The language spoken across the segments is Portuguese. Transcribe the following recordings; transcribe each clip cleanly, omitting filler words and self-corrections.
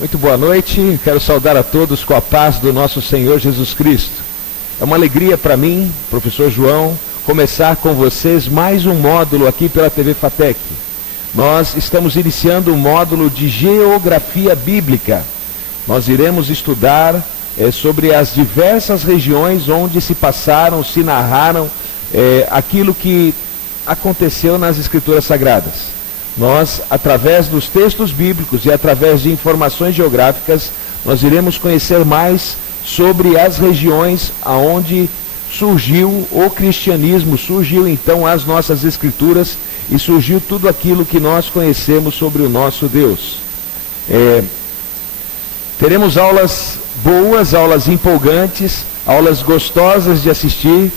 Muito boa noite, quero saudar a todos com a paz do nosso Senhor Jesus Cristo. É uma alegria para mim, professor João, começar com vocês mais um módulo aqui pela TV FATEC. Nós estamos iniciando um módulo de Geografia Bíblica. Nós iremos estudar sobre as diversas regiões onde se passaram, se narraram aquilo que aconteceu nas Escrituras Sagradas. Nós, através dos textos bíblicos e através de informações geográficas, nós iremos conhecer mais sobre as regiões aonde surgiu o cristianismo, surgiu então as nossas escrituras e surgiu tudo aquilo que nós conhecemos sobre o nosso Deus. Teremos aulas boas, aulas empolgantes, aulas gostosas de assistir,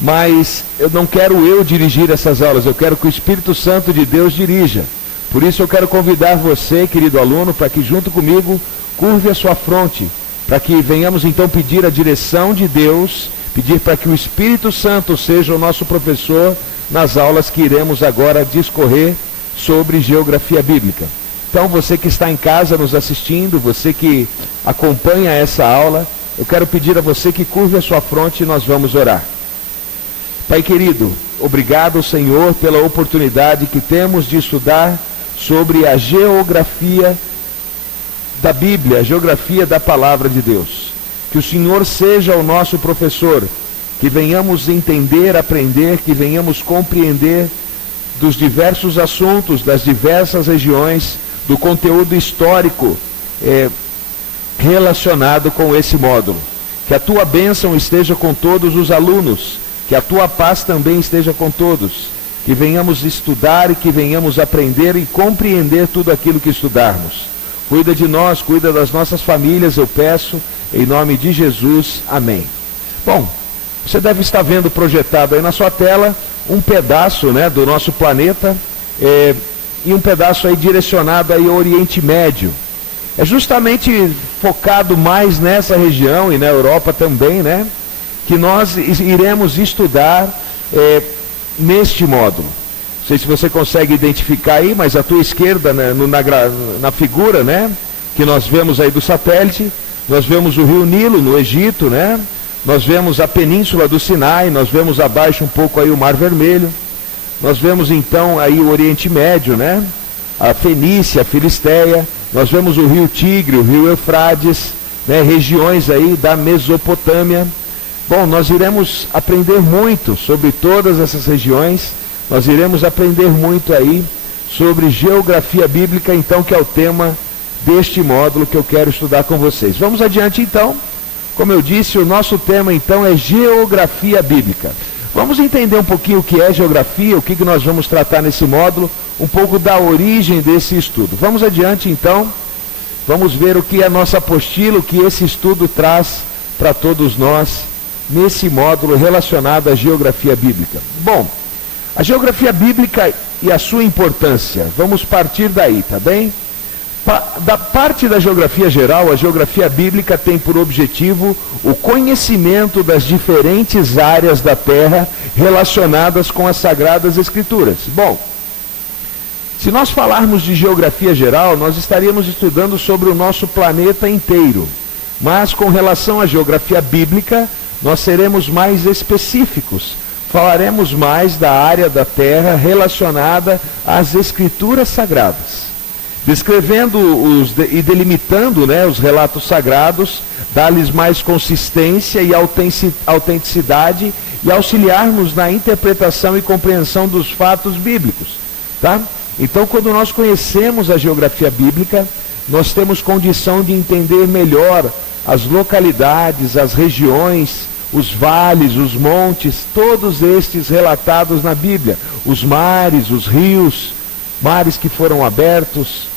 mas eu não quero eu dirigir essas aulas, eu quero que o Espírito Santo de Deus dirija. Por isso eu quero convidar você, querido aluno, para que junto comigo curve a sua fronte, para que venhamos então pedir a direção de Deus, pedir para que o Espírito Santo seja o nosso professor nas aulas que iremos agora discorrer sobre geografia bíblica. Então você que está em casa nos assistindo, você que acompanha essa aula, eu quero pedir a você que curve a sua fronte e nós vamos orar. Pai querido, obrigado, Senhor, pela oportunidade que temos de estudar sobre a geografia da Bíblia, a geografia da Palavra de Deus. Que o Senhor seja o nosso professor, que venhamos entender, aprender, que venhamos compreender dos diversos assuntos, das diversas regiões, do conteúdo histórico relacionado com esse módulo. Que a tua bênção esteja com todos os alunos, que a tua paz também esteja com todos, que venhamos estudar e que venhamos aprender e compreender tudo aquilo que estudarmos. Cuida de nós, cuida das nossas famílias, eu peço, em nome de Jesus, amém. Bom, você deve estar vendo projetado aí na sua tela um pedaço, do nosso planeta, e um pedaço aí direcionado aí ao Oriente Médio. É justamente focado mais nessa região e na Europa também, que nós iremos estudar neste módulo. Não sei se você consegue identificar aí, mas à tua esquerda, na figura, que nós vemos aí do satélite, nós vemos o rio Nilo, no Egito, nós vemos a península do Sinai, nós vemos abaixo um pouco aí o Mar Vermelho, nós vemos então aí o Oriente Médio, a Fenícia, a Filisteia, nós vemos o rio Tigre, o rio Eufrates, regiões aí da Mesopotâmia. Bom, nós iremos aprender muito sobre todas essas regiões, nós iremos aprender muito aí sobre geografia bíblica, então, que é o tema deste módulo que eu quero estudar com vocês. Vamos adiante então. Como eu disse, o nosso tema então é geografia bíblica. Vamos entender um pouquinho o que é geografia, o que nós vamos tratar nesse módulo, um pouco da origem desse estudo. Vamos adiante então, vamos ver o que é a nossa apostila, o que esse estudo traz para todos nós nesse módulo relacionado à geografia bíblica. Bom, a geografia bíblica e a sua importância, vamos partir daí, tá bem? Da parte da geografia geral, a geografia bíblica tem por objetivo o conhecimento das diferentes áreas da Terra relacionadas com as Sagradas Escrituras. Bom, se nós falarmos de geografia geral, nós estaríamos estudando sobre o nosso planeta inteiro. Mas com relação à geografia bíblica, nós seremos mais específicos. Falaremos mais da área da Terra relacionada às Escrituras Sagradas. Descrevendo e delimitando os relatos sagrados, dar-lhes mais consistência e autenticidade e auxiliar-nos na interpretação e compreensão dos fatos bíblicos. Tá? Então, quando nós conhecemos a geografia bíblica, nós temos condição de entender melhor as localidades, as regiões, os vales, os montes, todos estes relatados na Bíblia, os mares, os rios, mares que foram abertos,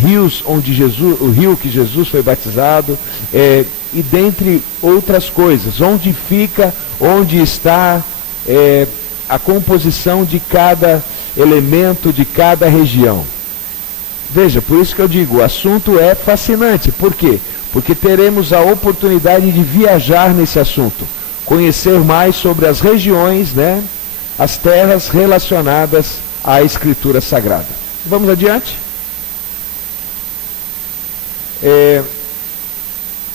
rios onde o rio que Jesus foi batizado, e dentre outras coisas, onde fica, onde está a composição de cada elemento, de cada região. Veja, por isso que eu digo, o assunto é fascinante. Por quê? Porque teremos a oportunidade de viajar nesse assunto, conhecer mais sobre as regiões, as terras relacionadas à Escritura Sagrada. Vamos adiante?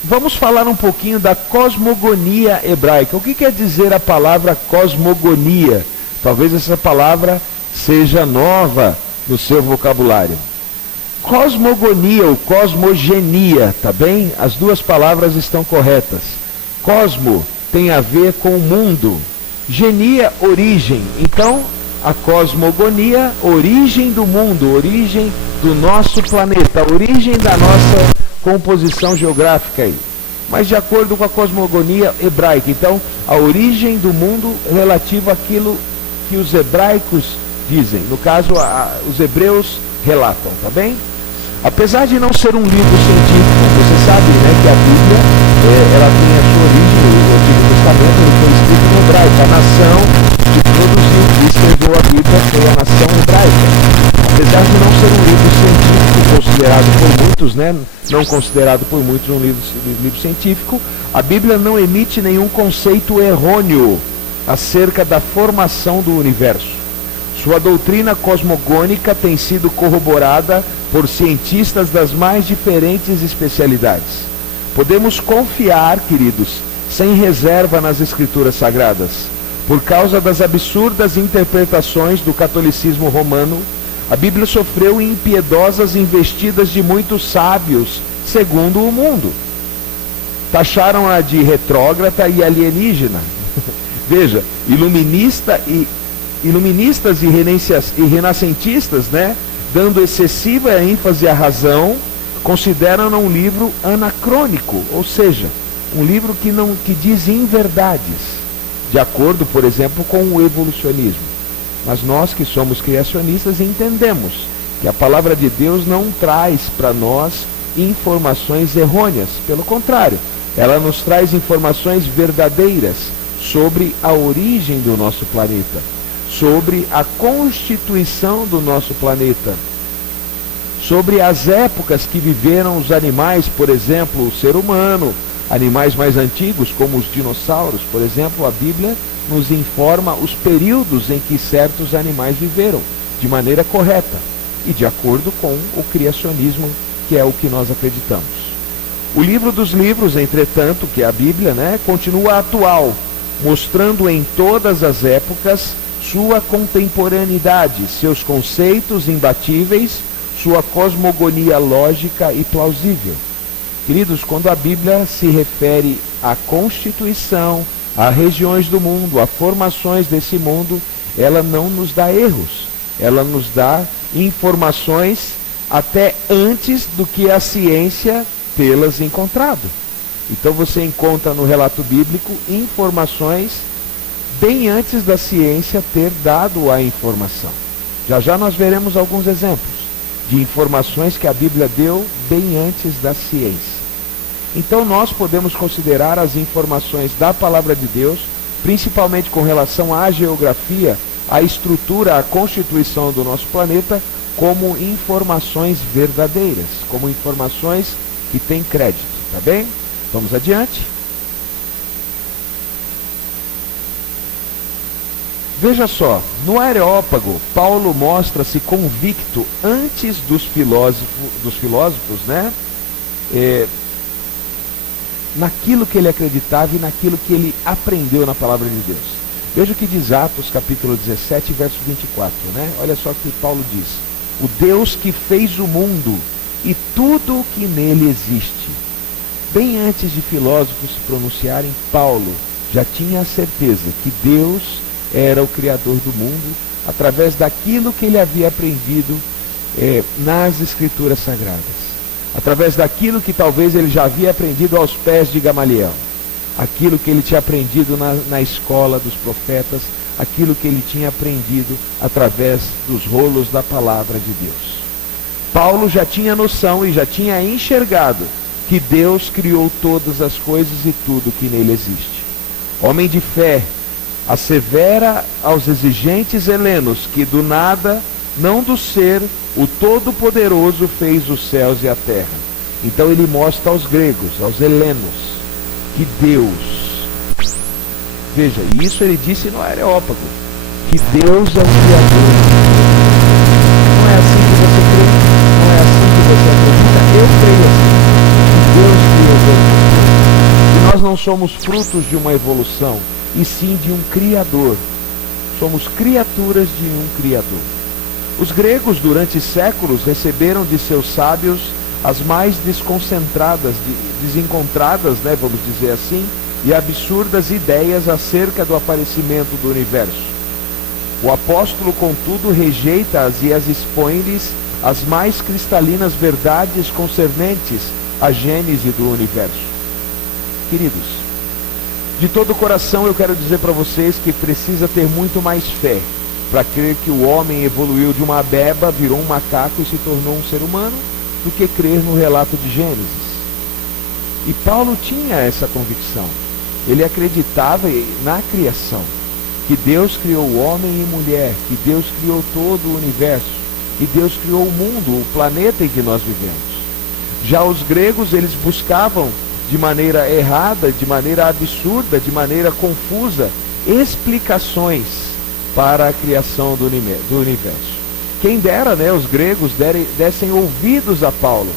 Vamos falar um pouquinho da cosmogonia hebraica. O que quer dizer a palavra cosmogonia? Talvez essa palavra seja nova no seu vocabulário. Cosmogonia ou cosmogenia, tá bem? As duas palavras estão corretas. Cosmo tem a ver com o mundo. Genia, origem. Então, a cosmogonia, origem do mundo, origem do nosso planeta, origem da nossa composição geográfica aí. Mas de acordo com a cosmogonia hebraica. Então, a origem do mundo relativa àquilo que os hebraicos dizem. No caso, os hebreus relatam, tá bem? Apesar de não ser um livro científico, você sabe, né, que a Bíblia, ela tem a sua origem, o Antigo Testamento, ele foi escrito em hebraico. A nação que produziu e escreveu a Bíblia foi a nação hebraica. Apesar de não ser um livro científico considerado por muitos, né, não considerado por muitos um livro científico, a Bíblia não emite nenhum conceito errôneo acerca da formação do universo. Sua doutrina cosmogônica tem sido corroborada por cientistas das mais diferentes especialidades. Podemos confiar, queridos, sem reserva nas Escrituras Sagradas. Por causa das absurdas interpretações do catolicismo romano, a Bíblia sofreu impiedosas investidas de muitos sábios, segundo o mundo. Taxaram-a de retrógrada e alienígena. Veja, iluministas e renascentistas, né, dando excessiva ênfase à razão, consideram um livro anacrônico, ou seja, um livro que diz inverdades, de acordo, por exemplo, com o evolucionismo. Mas nós que somos criacionistas entendemos que a palavra de Deus não traz para nós informações errôneas, pelo contrário, ela nos traz informações verdadeiras sobre a origem do nosso planeta, sobre a constituição do nosso planeta, sobre as épocas que viveram os animais, por exemplo, o ser humano, animais mais antigos, como os dinossauros, por exemplo. A Bíblia nos informa os períodos em que certos animais viveram, de maneira correta e de acordo com o criacionismo, que é o que nós acreditamos. O livro dos livros, entretanto, que é a Bíblia, né, continua atual, mostrando em todas as épocas sua contemporaneidade, seus conceitos imbatíveis, sua cosmogonia lógica e plausível. Queridos, quando a Bíblia se refere à constituição, a regiões do mundo, a formações desse mundo, ela não nos dá erros, ela nos dá informações até antes do que a ciência tê-las encontrado. Então você encontra no relato bíblico informações bem antes da ciência ter dado a informação. Já já nós veremos alguns exemplos de informações que a Bíblia deu bem antes da ciência. Então nós podemos considerar as informações da palavra de Deus, principalmente com relação à geografia, à estrutura, à constituição do nosso planeta, como informações verdadeiras, como informações que têm crédito, tá bem? Vamos adiante. Veja só, no Areópago, Paulo mostra-se convicto antes dos filósofos, né? Naquilo que ele acreditava e naquilo que ele aprendeu na palavra de Deus. Veja o que diz Atos capítulo 17, verso 24, né? Olha só o que Paulo diz: o Deus que fez o mundo e tudo o que nele existe. Bem antes de filósofos se pronunciarem, Paulo já tinha a certeza que Deus era o Criador do mundo, através daquilo que ele havia aprendido nas Escrituras Sagradas. Através daquilo que talvez ele já havia aprendido aos pés de Gamaliel. Aquilo que ele tinha aprendido na escola dos profetas, aquilo que ele tinha aprendido através dos rolos da palavra de Deus. Paulo já tinha noção e já tinha enxergado que Deus criou todas as coisas e tudo que nele existe. Homem de fé, assevera aos exigentes helenos que do nada, não do ser, o Todo-Poderoso fez os céus e a terra. Então ele mostra aos gregos, aos helenos, que Deus, veja, isso ele disse no Areópago, que Deus é o Criador. Não é assim que você crê, não é assim que você acredita, eu creio assim. não somos frutos de uma evolução, e sim de um Criador. Somos criaturas de um Criador. Os gregos, durante séculos, receberam de seus sábios as mais desconcentradas, desencontradas, vamos dizer assim, e absurdas ideias acerca do aparecimento do universo. O apóstolo, contudo, rejeita-as e as expõe-lhes as mais cristalinas verdades concernentes à gênese do universo. Queridos, de todo o coração eu quero dizer para vocês que precisa ter muito mais fé para crer que o homem evoluiu de uma ameba, virou um macaco e se tornou um ser humano, do que crer no relato de Gênesis. E Paulo tinha essa convicção. Ele acreditava na criação, que Deus criou o homem e mulher, que Deus criou todo o universo, que Deus criou o mundo, o planeta em que nós vivemos. Já os gregos, eles buscavam de maneira errada, de maneira absurda, de maneira confusa, explicações para a criação do universo. Quem dera, os gregos dessem ouvidos a Paulo.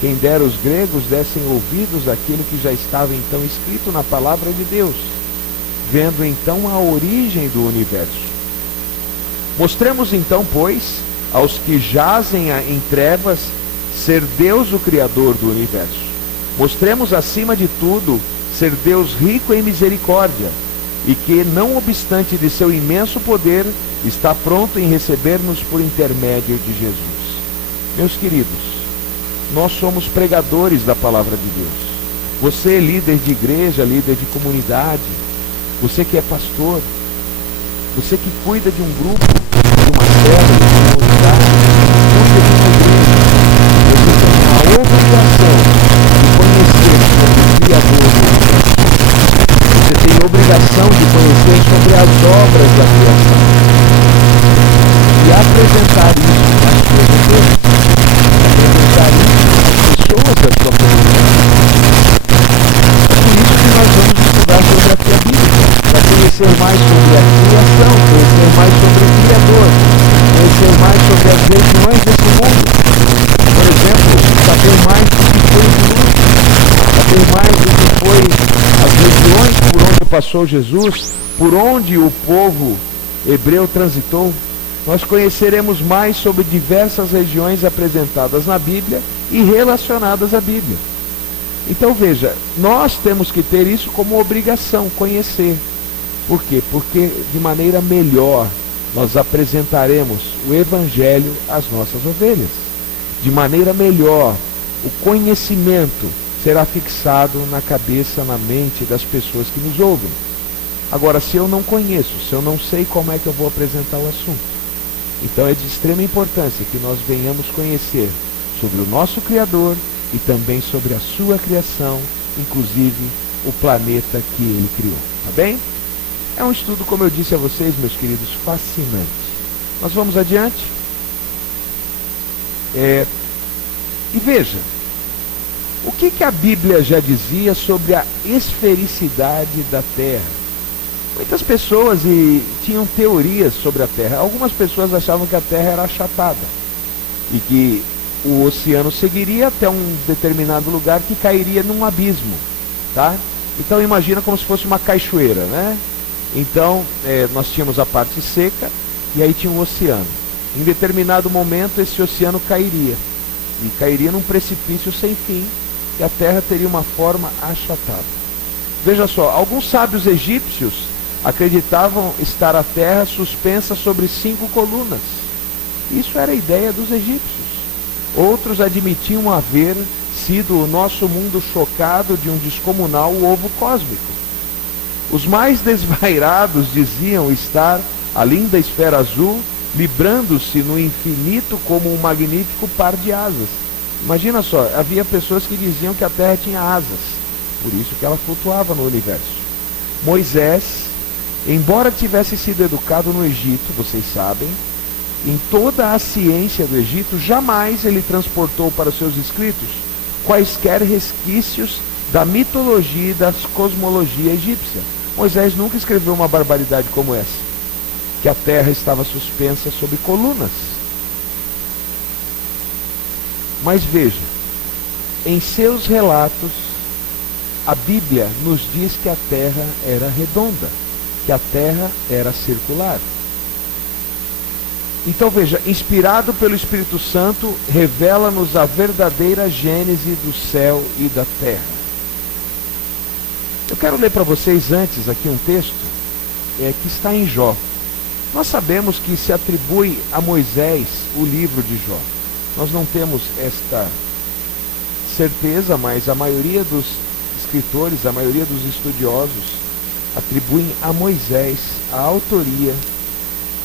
Quem dera os gregos dessem ouvidos àquilo que já estava então escrito na palavra de Deus, vendo então a origem do universo. Mostremos então, pois, aos que jazem em trevas, ser Deus o Criador do universo. Mostremos, acima de tudo, ser Deus rico em misericórdia, e que, não obstante de seu imenso poder, está pronto em receber-nos por intermédio de Jesus. Meus queridos, nós somos pregadores da palavra de Deus. Você é líder de igreja, líder de comunidade, você que é pastor, você que cuida de um grupo, de uma célula, de uma comunidade, cuida de uma igreja, você tem a obrigação de conhecer sobre o Criador do universo. Você tem a obrigação de conhecer sobre as obras da criação e apresentar isso às pessoas, apresentar isso às pessoas da sua comunidade. É por isso que nós vamos estudar sobre a fé bíblica, para conhecer mais sobre a criação, conhecer mais sobre o Criador, conhecer mais sobre as regiões desse mundo. Por exemplo, saber mais do que foi o mundo, saber mais do que foi as regiões por onde passou Jesus, por onde o povo hebreu transitou. Nós conheceremos mais sobre diversas regiões apresentadas na Bíblia e relacionadas à Bíblia. Então veja, nós temos que ter isso como obrigação, conhecer. Por quê? Porque de maneira melhor nós apresentaremos o Evangelho às nossas ovelhas. De maneira melhor, o conhecimento será fixado na cabeça, na mente das pessoas que nos ouvem. Agora, se eu não conheço, se eu não sei como é que eu vou apresentar o assunto, então é de extrema importância que nós venhamos conhecer sobre o nosso Criador e também sobre a sua criação, inclusive o planeta que ele criou. Tá bem? É um estudo, como eu disse a vocês, meus queridos, fascinante. Nós vamos adiante. E veja, o que a Bíblia já dizia sobre a esfericidade da Terra? Muitas pessoas tinham teorias sobre a Terra. Algumas pessoas achavam que a Terra era achatada e que o oceano seguiria até um determinado lugar que cairia num abismo, tá? Então imagina como se fosse uma cachoeira, né? Então nós tínhamos a parte seca e aí tinha um oceano. Em determinado momento esse oceano cairia e cairia num precipício sem fim e a Terra teria uma forma achatada. Veja só, alguns sábios egípcios acreditavam estar a Terra suspensa sobre 5 colunas. Isso era a ideia dos egípcios. Outros admitiam haver sido o nosso mundo chocado de um descomunal ovo cósmico. Os mais desvairados diziam estar a linda esfera azul, librando-se no infinito como um magnífico par de asas. Imagina só, havia pessoas que diziam que a Terra tinha asas, por isso que ela flutuava no universo. Moisés, embora tivesse sido educado no Egito, vocês sabem, em toda a ciência do Egito, jamais ele transportou para os seus escritos quaisquer resquícios da mitologia e da cosmologia egípcia. Moisés nunca escreveu uma barbaridade como essa, que a Terra estava suspensa sobre colunas. Mas veja, em seus relatos, a Bíblia nos diz que a terra era redonda, que a terra era circular. Então veja, inspirado pelo Espírito Santo, revela-nos a verdadeira gênese do céu e da terra. Eu quero ler para vocês antes aqui um texto que está em Jó. Nós sabemos que se atribui a Moisés o livro de Jó. Nós não temos esta certeza, mas a maioria dos escritores, a maioria dos estudiosos, atribuem a Moisés a autoria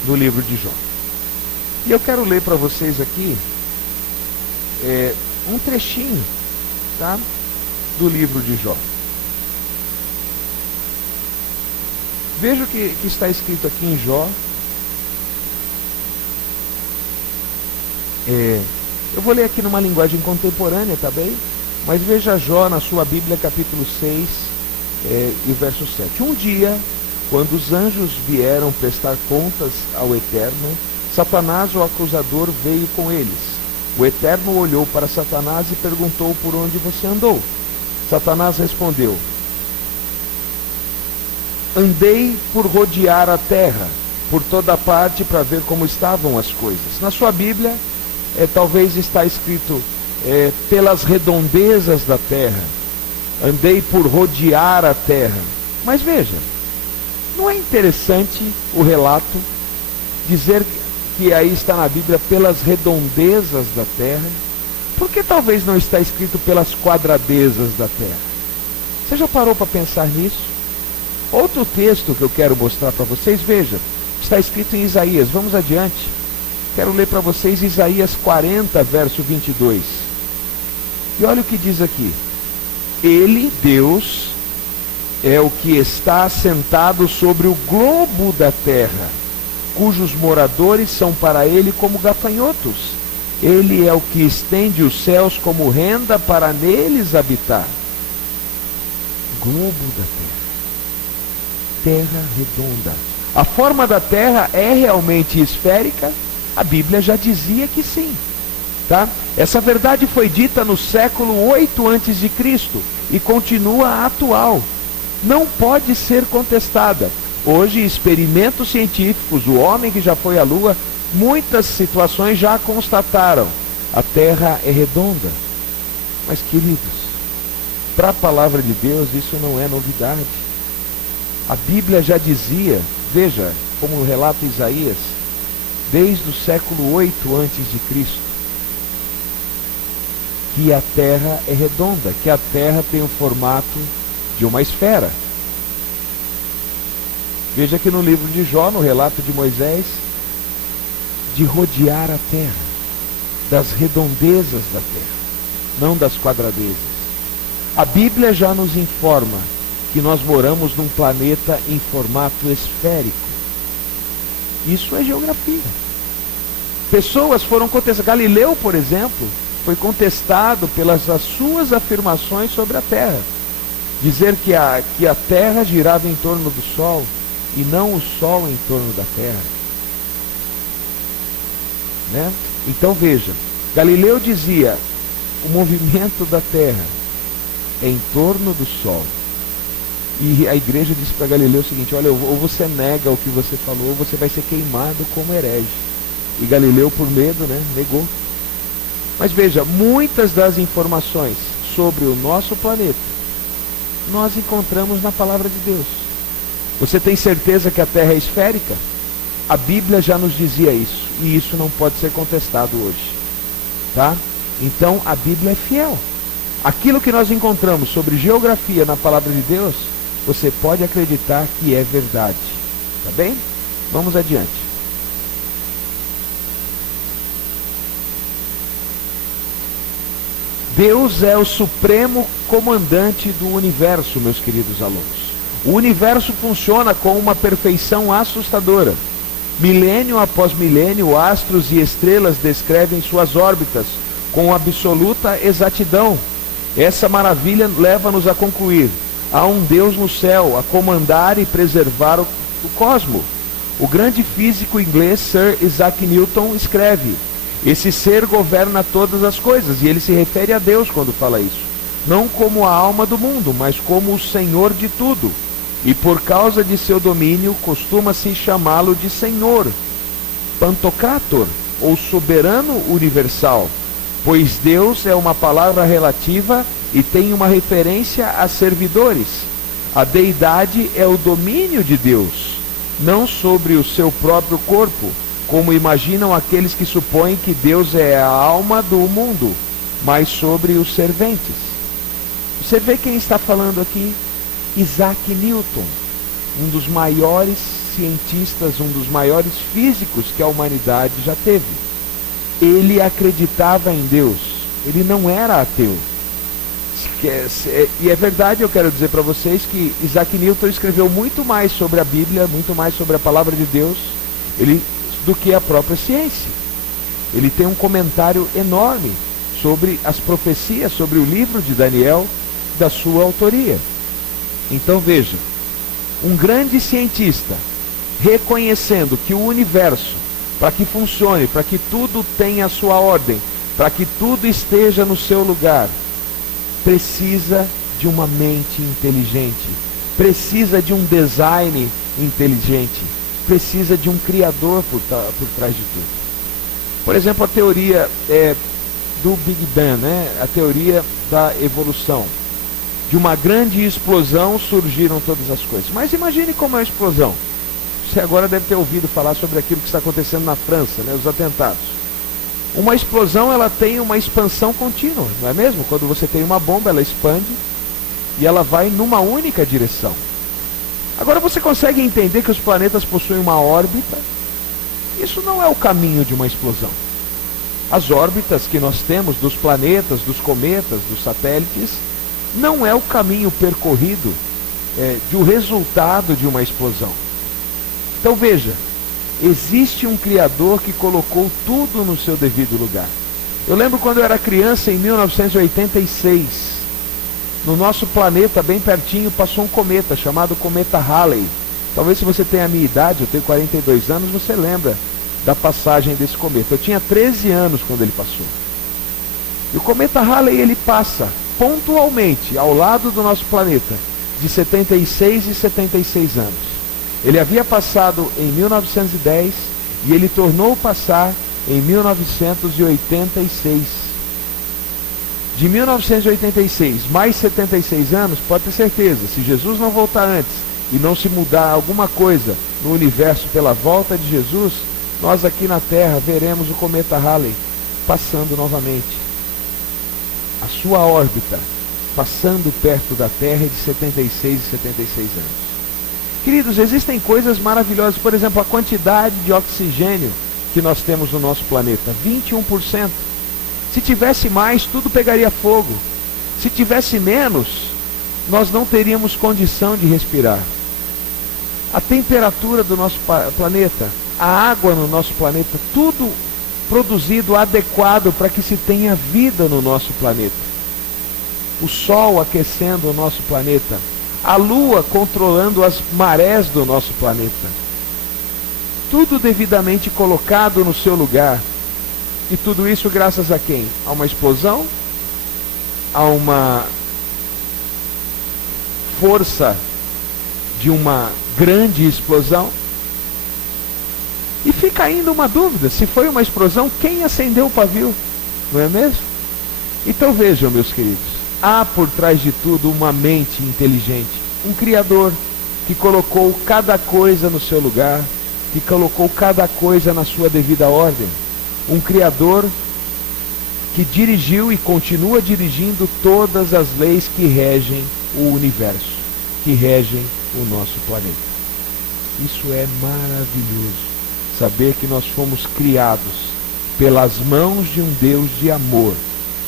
do livro de Jó. E eu quero ler para vocês aqui um trechinho, tá, do livro de Jó. Veja o que está escrito aqui em Jó. Eu vou ler aqui numa linguagem contemporânea, tá bem? Mas veja Jó na sua Bíblia, capítulo 6, e verso 7. Um dia, quando os anjos vieram prestar contas ao Eterno, Satanás, o acusador, veio com eles. O Eterno olhou para Satanás e perguntou: por onde você andou? Satanás respondeu: andei por rodear a terra, por toda parte, para ver como estavam as coisas. Na sua Bíblia, talvez está escrito pelas redondezas da terra. Andei por rodear a terra. Mas veja, não é interessante o relato dizer que aí está na Bíblia pelas redondezas da terra? Por que talvez não está escrito pelas quadradezas da terra? Você já parou para pensar nisso? Outro texto que eu quero mostrar para vocês, veja, está escrito em Isaías. Vamos adiante. Quero ler para vocês Isaías 40, verso 22. E olha o que diz aqui. Ele, Deus, é o que está assentado sobre o globo da terra, cujos moradores são para ele como gafanhotos. Ele é o que estende os céus como renda para neles habitar. Globo da terra. Terra redonda. A forma da terra é realmente esférica? A Bíblia já dizia que sim. Tá? Essa verdade foi dita no século 8 a.C. e continua atual. Não pode ser contestada. Hoje, experimentos científicos, o homem que já foi à Lua, muitas situações já constataram: a Terra é redonda. Mas, queridos, para a palavra de Deus, isso não é novidade. A Bíblia já dizia, veja, como relata Isaías, desde o século 8 a.C., que a Terra é redonda, que a Terra tem o formato de uma esfera. Veja que no livro de Jó, no relato de Moisés, de rodear a terra, das redondezas da terra, não das quadradezas. A Bíblia já nos informa que nós moramos num planeta em formato esférico. Isso é geografia. Pessoas foram contestadas. Galileu, por exemplo, foi contestado pelas as suas afirmações sobre a Terra. Dizer que a Terra girava em torno do Sol e não o Sol em torno da Terra. Né? Então veja, Galileu dizia: o movimento da Terra é em torno do Sol. E a igreja disse para Galileu o seguinte: olha, ou você nega o que você falou, ou você vai ser queimado como herege. E Galileu, por medo, negou. Mas veja, muitas das informações sobre o nosso planeta nós encontramos na palavra de Deus. Você tem certeza que a Terra é esférica? A Bíblia já nos dizia isso, e isso não pode ser contestado hoje. Tá? Então a Bíblia é fiel. Aquilo que nós encontramos sobre geografia na palavra de Deus, você pode acreditar que é verdade. Tá bem? Vamos adiante. Deus é o supremo comandante do universo, meus queridos alunos. O universo funciona com uma perfeição assustadora. Milênio após milênio, astros e estrelas descrevem suas órbitas com absoluta exatidão. Essa maravilha leva-nos a concluir: há um Deus no céu a comandar e preservar o cosmos. O grande físico inglês Sir Isaac Newton escreve: esse ser governa todas as coisas, e ele se refere a Deus quando fala isso. não como a alma do mundo, mas como o Senhor de tudo. E por causa de seu domínio, costuma-se chamá-lo de Senhor, Pantocrator, ou soberano universal, pois Deus é uma palavra relativa e tem uma referência a servidores. A deidade é o domínio de Deus, não sobre o seu próprio corpo, como imaginam aqueles que supõem que Deus é a alma do mundo, mas sobre os serventes. Você vê quem está falando aqui? Isaac Newton, um dos maiores cientistas, um dos maiores físicos que a humanidade já teve. Ele acreditava em Deus, ele não era ateu. E é verdade, eu quero dizer para vocês que Isaac Newton escreveu muito mais sobre a Bíblia, muito mais sobre a palavra de Deus, do que a própria ciência. Ele tem um comentário enorme sobre as profecias, sobre o livro de Daniel, da sua autoria. Então veja, um grande cientista, reconhecendo que o universo, para que funcione, para que tudo tenha a sua ordem, para que tudo esteja no seu lugar, precisa de uma mente inteligente, precisa de um design inteligente, precisa de um criador por trás de tudo. Por exemplo, a teoria do Big Bang, né? A teoria da evolução. De uma grande explosão surgiram todas as coisas. Mas imagine como é a explosão. Você agora deve ter ouvido falar sobre aquilo que está acontecendo na França, né? Os atentados. Uma explosão, ela tem uma expansão contínua, não é mesmo? Quando você tem uma bomba, ela expande e ela vai numa única direção. Agora você consegue entender que os planetas possuem uma órbita? Isso não é o caminho de uma explosão. As órbitas que nós temos dos planetas, dos cometas, dos satélites, não é o caminho percorrido de um resultado de uma explosão. Então veja, existe um Criador que colocou tudo no seu devido lugar. Eu lembro quando eu era criança, em 1986, no nosso planeta, bem pertinho, passou um cometa chamado Cometa Halley. Talvez se você tenha a minha idade, eu tenho 42 anos, você lembra da passagem desse cometa. Eu tinha 13 anos quando ele passou. E o Cometa Halley, ele passa pontualmente ao lado do nosso planeta, de 76 e 76 anos. Ele havia passado em 1910 e ele tornou passar em 1986. De 1986 mais 76 anos, pode ter certeza, se Jesus não voltar antes e não se mudar alguma coisa no universo pela volta de Jesus, nós aqui na Terra veremos o cometa Halley passando novamente. A sua órbita passando perto da Terra de 76 e 76 anos. Queridos, existem coisas maravilhosas. Por exemplo, a quantidade de oxigênio que nós temos no nosso planeta, 21%. Se tivesse mais, tudo pegaria fogo. Se tivesse menos, nós não teríamos condição de respirar. A temperatura do nosso planeta, a água no nosso planeta, tudo produzido adequado para que se tenha vida no nosso planeta. O Sol aquecendo o nosso planeta, a Lua controlando as marés do nosso planeta. Tudo devidamente colocado no seu lugar. E tudo isso graças a quem? A uma explosão? A uma força de uma grande explosão? E fica ainda uma dúvida, se foi uma explosão, quem acendeu o pavio? Não é mesmo? Então vejam, meus queridos, há por trás de tudo uma mente inteligente, um Criador que colocou cada coisa no seu lugar, que colocou cada coisa na sua devida ordem. Um Criador que dirigiu e continua dirigindo todas as leis que regem o universo, que regem o nosso planeta. Isso é maravilhoso. Saber que nós fomos criados pelas mãos de um Deus de amor.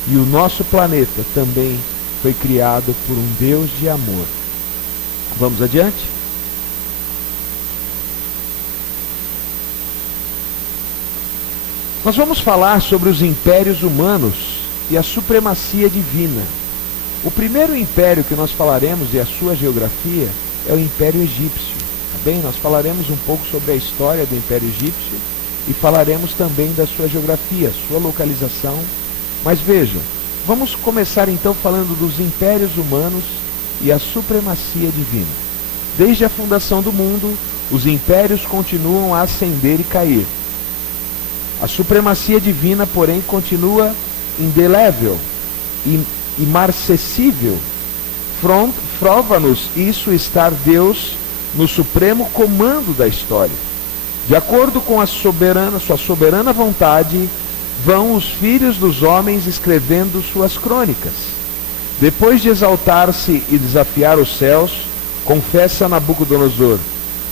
E o nosso planeta também foi criado por um Deus de amor. Vamos adiante? Nós vamos falar sobre os impérios humanos e a supremacia divina. O primeiro império que nós falaremos e a sua geografia é o Império Egípcio. Bem, nós falaremos um pouco sobre a história do Império Egípcio e falaremos também da sua geografia, sua localização. Mas veja, Vamos começar então falando dos impérios humanos e a supremacia divina. Desde a fundação do mundo, os impérios continuam a ascender e cair. A supremacia divina, porém, continua indelével e imarcessível. Prova-nos isso estar Deus no supremo comando da história. De acordo com sua soberana vontade, vão os filhos dos homens escrevendo suas crônicas. Depois de exaltar-se e desafiar os céus, confessa Nabucodonosor,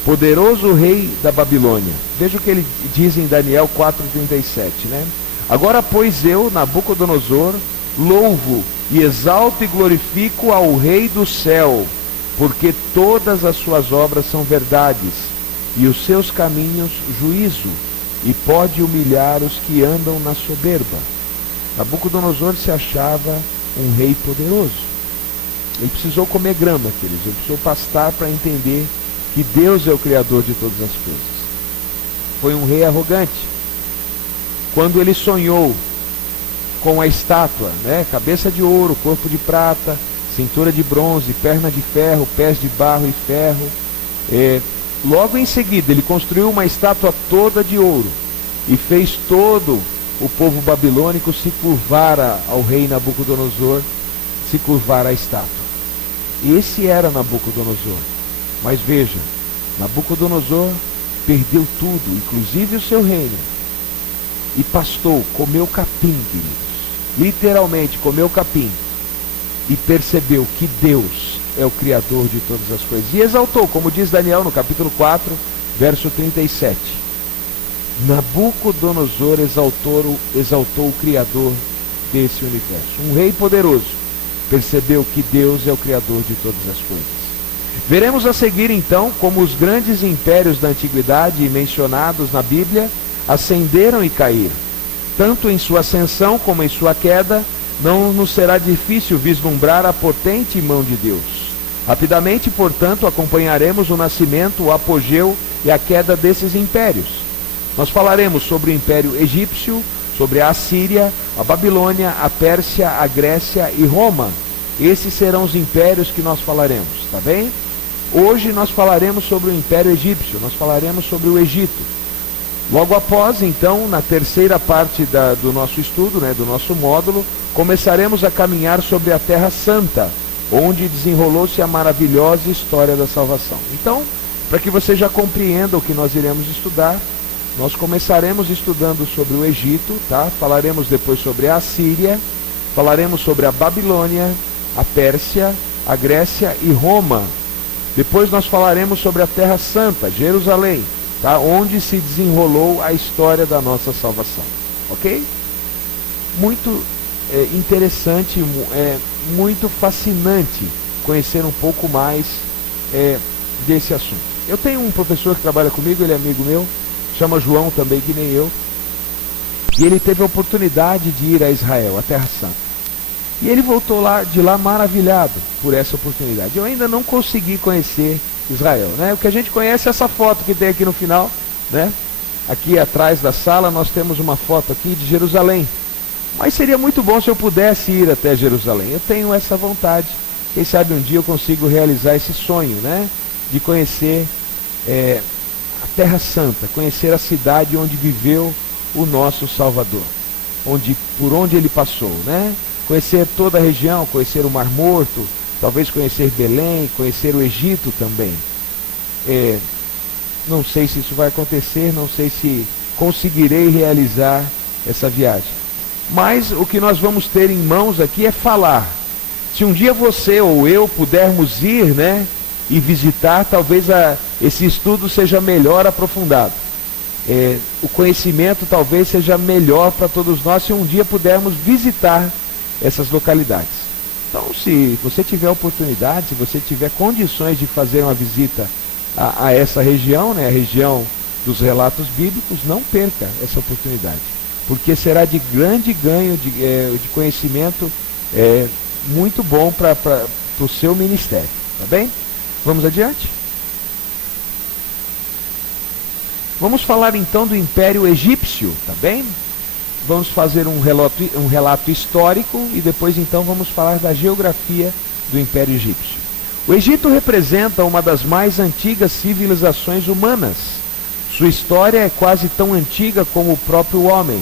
poderoso rei da Babilônia. Veja o que ele diz em Daniel 4,37, né? Agora, pois, eu, Nabucodonosor, louvo e exalto e glorifico ao Rei do céu, porque todas as suas obras são verdades, e os seus caminhos juízo, e pode humilhar os que andam na soberba. Nabucodonosor se achava um rei poderoso. Ele precisou comer grama, queridos. Ele precisou pastar para entender que Deus é o Criador de todas as coisas. Foi um rei arrogante. Quando ele sonhou com a estátua, né? Cabeça de ouro, corpo de prata, cintura de bronze, perna de ferro, pés de barro e ferro. Logo em seguida, ele construiu uma estátua toda de ouro e fez todo o povo babilônico se curvar ao rei Nabucodonosor, se curvar à estátua. Esse era Nabucodonosor. Mas veja, Nabucodonosor perdeu tudo, inclusive o seu reino, e pastou, comeu capim, queridos. Literalmente comeu capim e percebeu que Deus é o Criador de todas as coisas. E exaltou, como diz Daniel no capítulo 4, verso 37. Nabucodonosor exaltou o Criador desse universo. Um rei poderoso percebeu que Deus é o Criador de todas as coisas. Veremos a seguir então como os grandes impérios da antiguidade mencionados na Bíblia ascenderam e caíram. Tanto em sua ascensão como em sua queda, não nos será difícil vislumbrar a potente mão de Deus. Rapidamente, portanto, acompanharemos o nascimento, o apogeu e a queda desses impérios. Nós falaremos sobre o Império Egípcio, sobre a Assíria, a Babilônia, a Pérsia, a Grécia e Roma. Esses serão os impérios que nós falaremos, tá bem? Hoje nós falaremos sobre o Império Egípcio, nós falaremos sobre o Egito. Logo após, então, na terceira parte do nosso estudo, do nosso módulo, começaremos a caminhar sobre a Terra Santa, onde desenrolou-se a maravilhosa história da salvação. Então, para que você já compreenda o que nós iremos estudar, nós começaremos estudando sobre o Egito, tá? Falaremos depois sobre a Assíria, falaremos sobre a Babilônia, a Pérsia, a Grécia e Roma. Depois nós falaremos sobre a Terra Santa, Jerusalém, tá? Onde se desenrolou a história da nossa salvação. Ok? Muito interessante, muito fascinante conhecer um pouco mais desse assunto. Eu tenho um professor que trabalha comigo, ele é amigo meu, chama João também, que nem eu, e ele teve a oportunidade de ir a Israel, a Terra Santa. E ele voltou de lá maravilhado por essa oportunidade. Eu ainda não consegui conhecer Israel, né? O que a gente conhece é essa foto que tem aqui no final, né? Aqui atrás da sala nós temos uma foto aqui de Jerusalém. Mas seria muito bom se eu pudesse ir até Jerusalém. Eu tenho essa vontade. Quem sabe um dia eu consigo realizar esse sonho, né? De conhecer a Terra Santa, conhecer a cidade onde viveu o nosso Salvador, por onde ele passou, né? Conhecer toda a região, conhecer o Mar Morto, talvez conhecer Belém, conhecer o Egito também. Não sei se isso vai acontecer, não sei se conseguirei realizar essa viagem. Mas o que nós vamos ter em mãos aqui é falar. Se um dia você ou eu pudermos ir, né, e visitar, talvez esse estudo seja melhor aprofundado. O conhecimento talvez seja melhor para todos nós se um dia pudermos visitar essas localidades. Então, se você tiver oportunidade, se você tiver condições de fazer uma visita a essa região, né, a região dos relatos bíblicos, não perca essa oportunidade, porque será de grande ganho de conhecimento, muito bom para o seu ministério, tá bem? Vamos adiante? Vamos falar então do Império Egípcio, tá bem? vamos fazer um relato histórico e depois então vamos falar da geografia do Império Egípcio. O Egito representa uma das mais antigas civilizações humanas. Sua história é quase tão antiga como o próprio homem.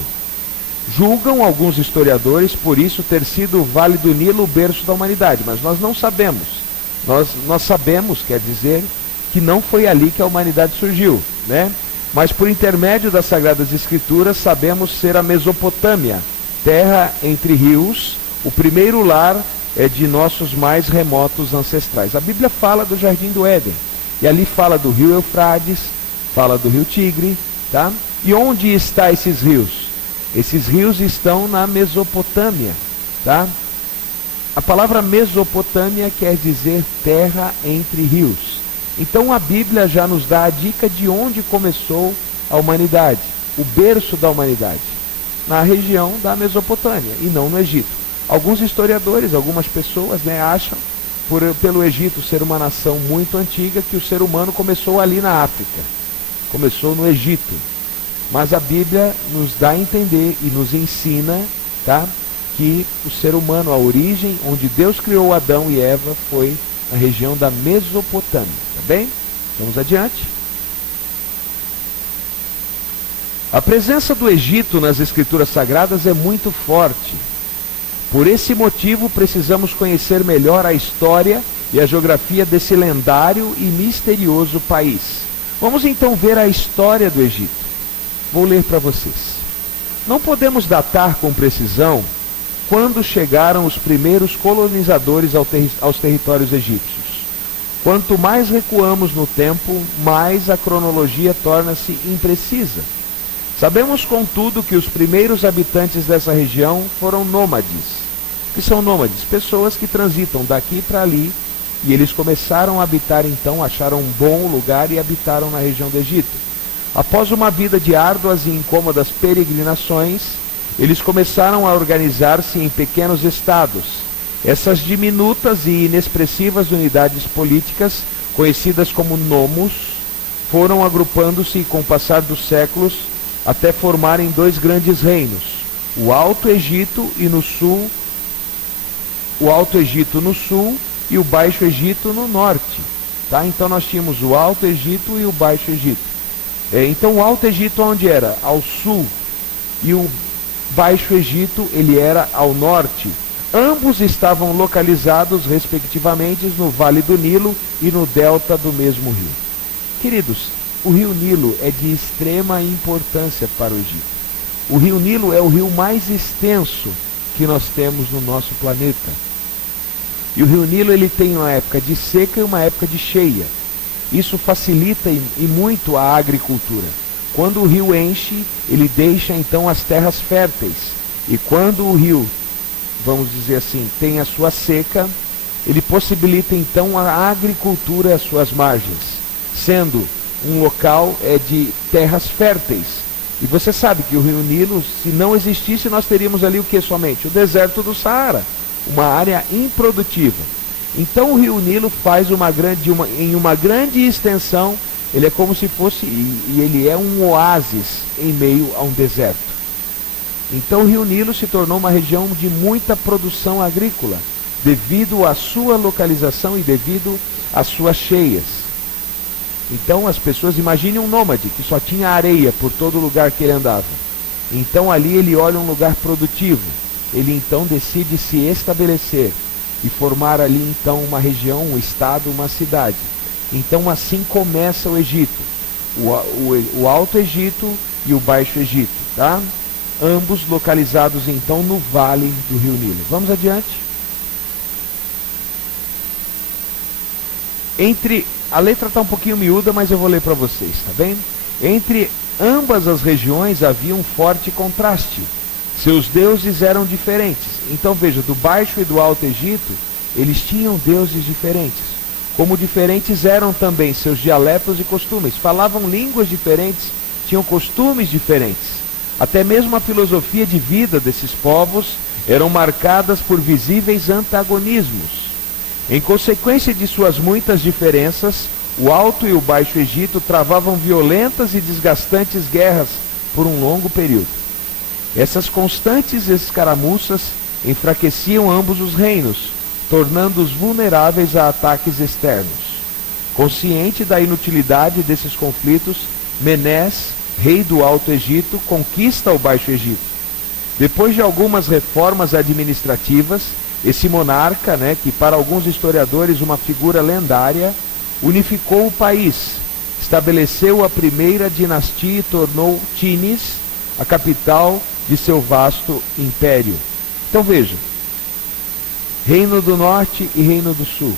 Julgam alguns historiadores por isso ter sido o Vale do Nilo o berço da humanidade, mas nós não sabemos. Nós sabemos, quer dizer, que não foi ali que a humanidade surgiu, né? Mas por intermédio das Sagradas Escrituras sabemos ser a Mesopotâmia, terra entre rios, o primeiro lar de nossos mais remotos ancestrais. A Bíblia fala do Jardim do Éden, e ali fala do rio Eufrates, fala do rio Tigre, tá? E onde estão esses rios? Esses rios estão na Mesopotâmia, tá? A palavra Mesopotâmia quer dizer terra entre rios. Então a Bíblia já nos dá a dica de onde começou a humanidade, o berço da humanidade, na região da Mesopotâmia e não no Egito. Alguns historiadores, algumas pessoas, acham, pelo Egito ser uma nação muito antiga, que o ser humano começou ali na África, começou no Egito. Mas a Bíblia nos dá a entender e nos ensina, tá, que o ser humano, a origem, onde Deus criou Adão e Eva, foi na região da Mesopotâmia. Tá bem? Vamos adiante. A presença do Egito nas Escrituras Sagradas é muito forte. Por esse motivo, precisamos conhecer melhor a história e a geografia desse lendário e misterioso país. Vamos então ver a história do Egito. Vou ler para vocês. Não podemos datar com precisão quando chegaram os primeiros colonizadores aos territórios egípcios. Quanto mais recuamos no tempo, mais a cronologia torna-se imprecisa. Sabemos, contudo, que os primeiros habitantes dessa região foram nômades. O que são nômades? Pessoas que transitam daqui para ali, e eles começaram a habitar então, acharam um bom lugar e habitaram na região do Egito. Após uma vida de árduas e incômodas peregrinações, eles começaram a organizar-se em pequenos estados. Essas diminutas e inexpressivas unidades políticas, conhecidas como nomos, foram agrupando-se com o passar dos séculos até formarem dois grandes reinos, o Alto Egito e no sul, o Alto Egito no sul e o Baixo Egito no norte. Tá? Então nós tínhamos o Alto Egito e o Baixo Egito. Então o Alto Egito onde era? Ao sul. E o Baixo Egito ele era ao norte. Ambos estavam localizados respectivamente no Vale do Nilo e no delta do mesmo rio. Queridos, o rio Nilo é de extrema importância para o Egito. O rio Nilo é o rio mais extenso que nós temos no nosso planeta. E o rio Nilo ele tem uma época de seca e uma época de cheia. Isso facilita e muito a agricultura. Quando o rio enche, ele deixa então as terras férteis. E quando o rio, vamos dizer assim, tem a sua seca, ele possibilita então a agricultura às suas margens, sendo um local de terras férteis. E você sabe que o rio Nilo, se não existisse, nós teríamos ali o que somente? O deserto do Saara, uma área improdutiva. Então o rio Nilo faz em uma grande extensão, ele é como se fosse, e ele é um oásis em meio a um deserto. Então o rio Nilo se tornou uma região de muita produção agrícola, devido à sua localização e devido às suas cheias. Então as pessoas, imaginem um nômade que só tinha areia por todo lugar que ele andava. Então ali ele olha um lugar produtivo, ele então decide se estabelecer e formar ali então uma região, um estado, uma cidade. Então assim começa o Egito, o Alto Egito e o Baixo Egito, tá? Ambos localizados então no vale do rio Nilo. Vamos adiante. A letra está um pouquinho miúda, mas eu vou ler para vocês, tá bem? Entre ambas as regiões havia um forte contraste. Seus deuses eram diferentes. Então veja, do Baixo e do Alto Egito, eles tinham deuses diferentes. Como diferentes eram também seus dialetos e costumes. Falavam línguas diferentes, tinham costumes diferentes. Até mesmo a filosofia de vida desses povos eram marcadas por visíveis antagonismos. Em consequência de suas muitas diferenças, o Alto e o Baixo Egito travavam violentas e desgastantes guerras por um longo período. Essas constantes escaramuças enfraqueciam ambos os reinos, tornando-os vulneráveis a ataques externos. Consciente da inutilidade desses conflitos, Menés, rei do Alto Egito, conquista o Baixo Egito. Depois de algumas reformas administrativas, esse monarca, que para alguns historiadores uma figura lendária, unificou o país, estabeleceu a primeira dinastia e tornou Tinis a capital de seu vasto império. Então veja, Reino do Norte e Reino do Sul,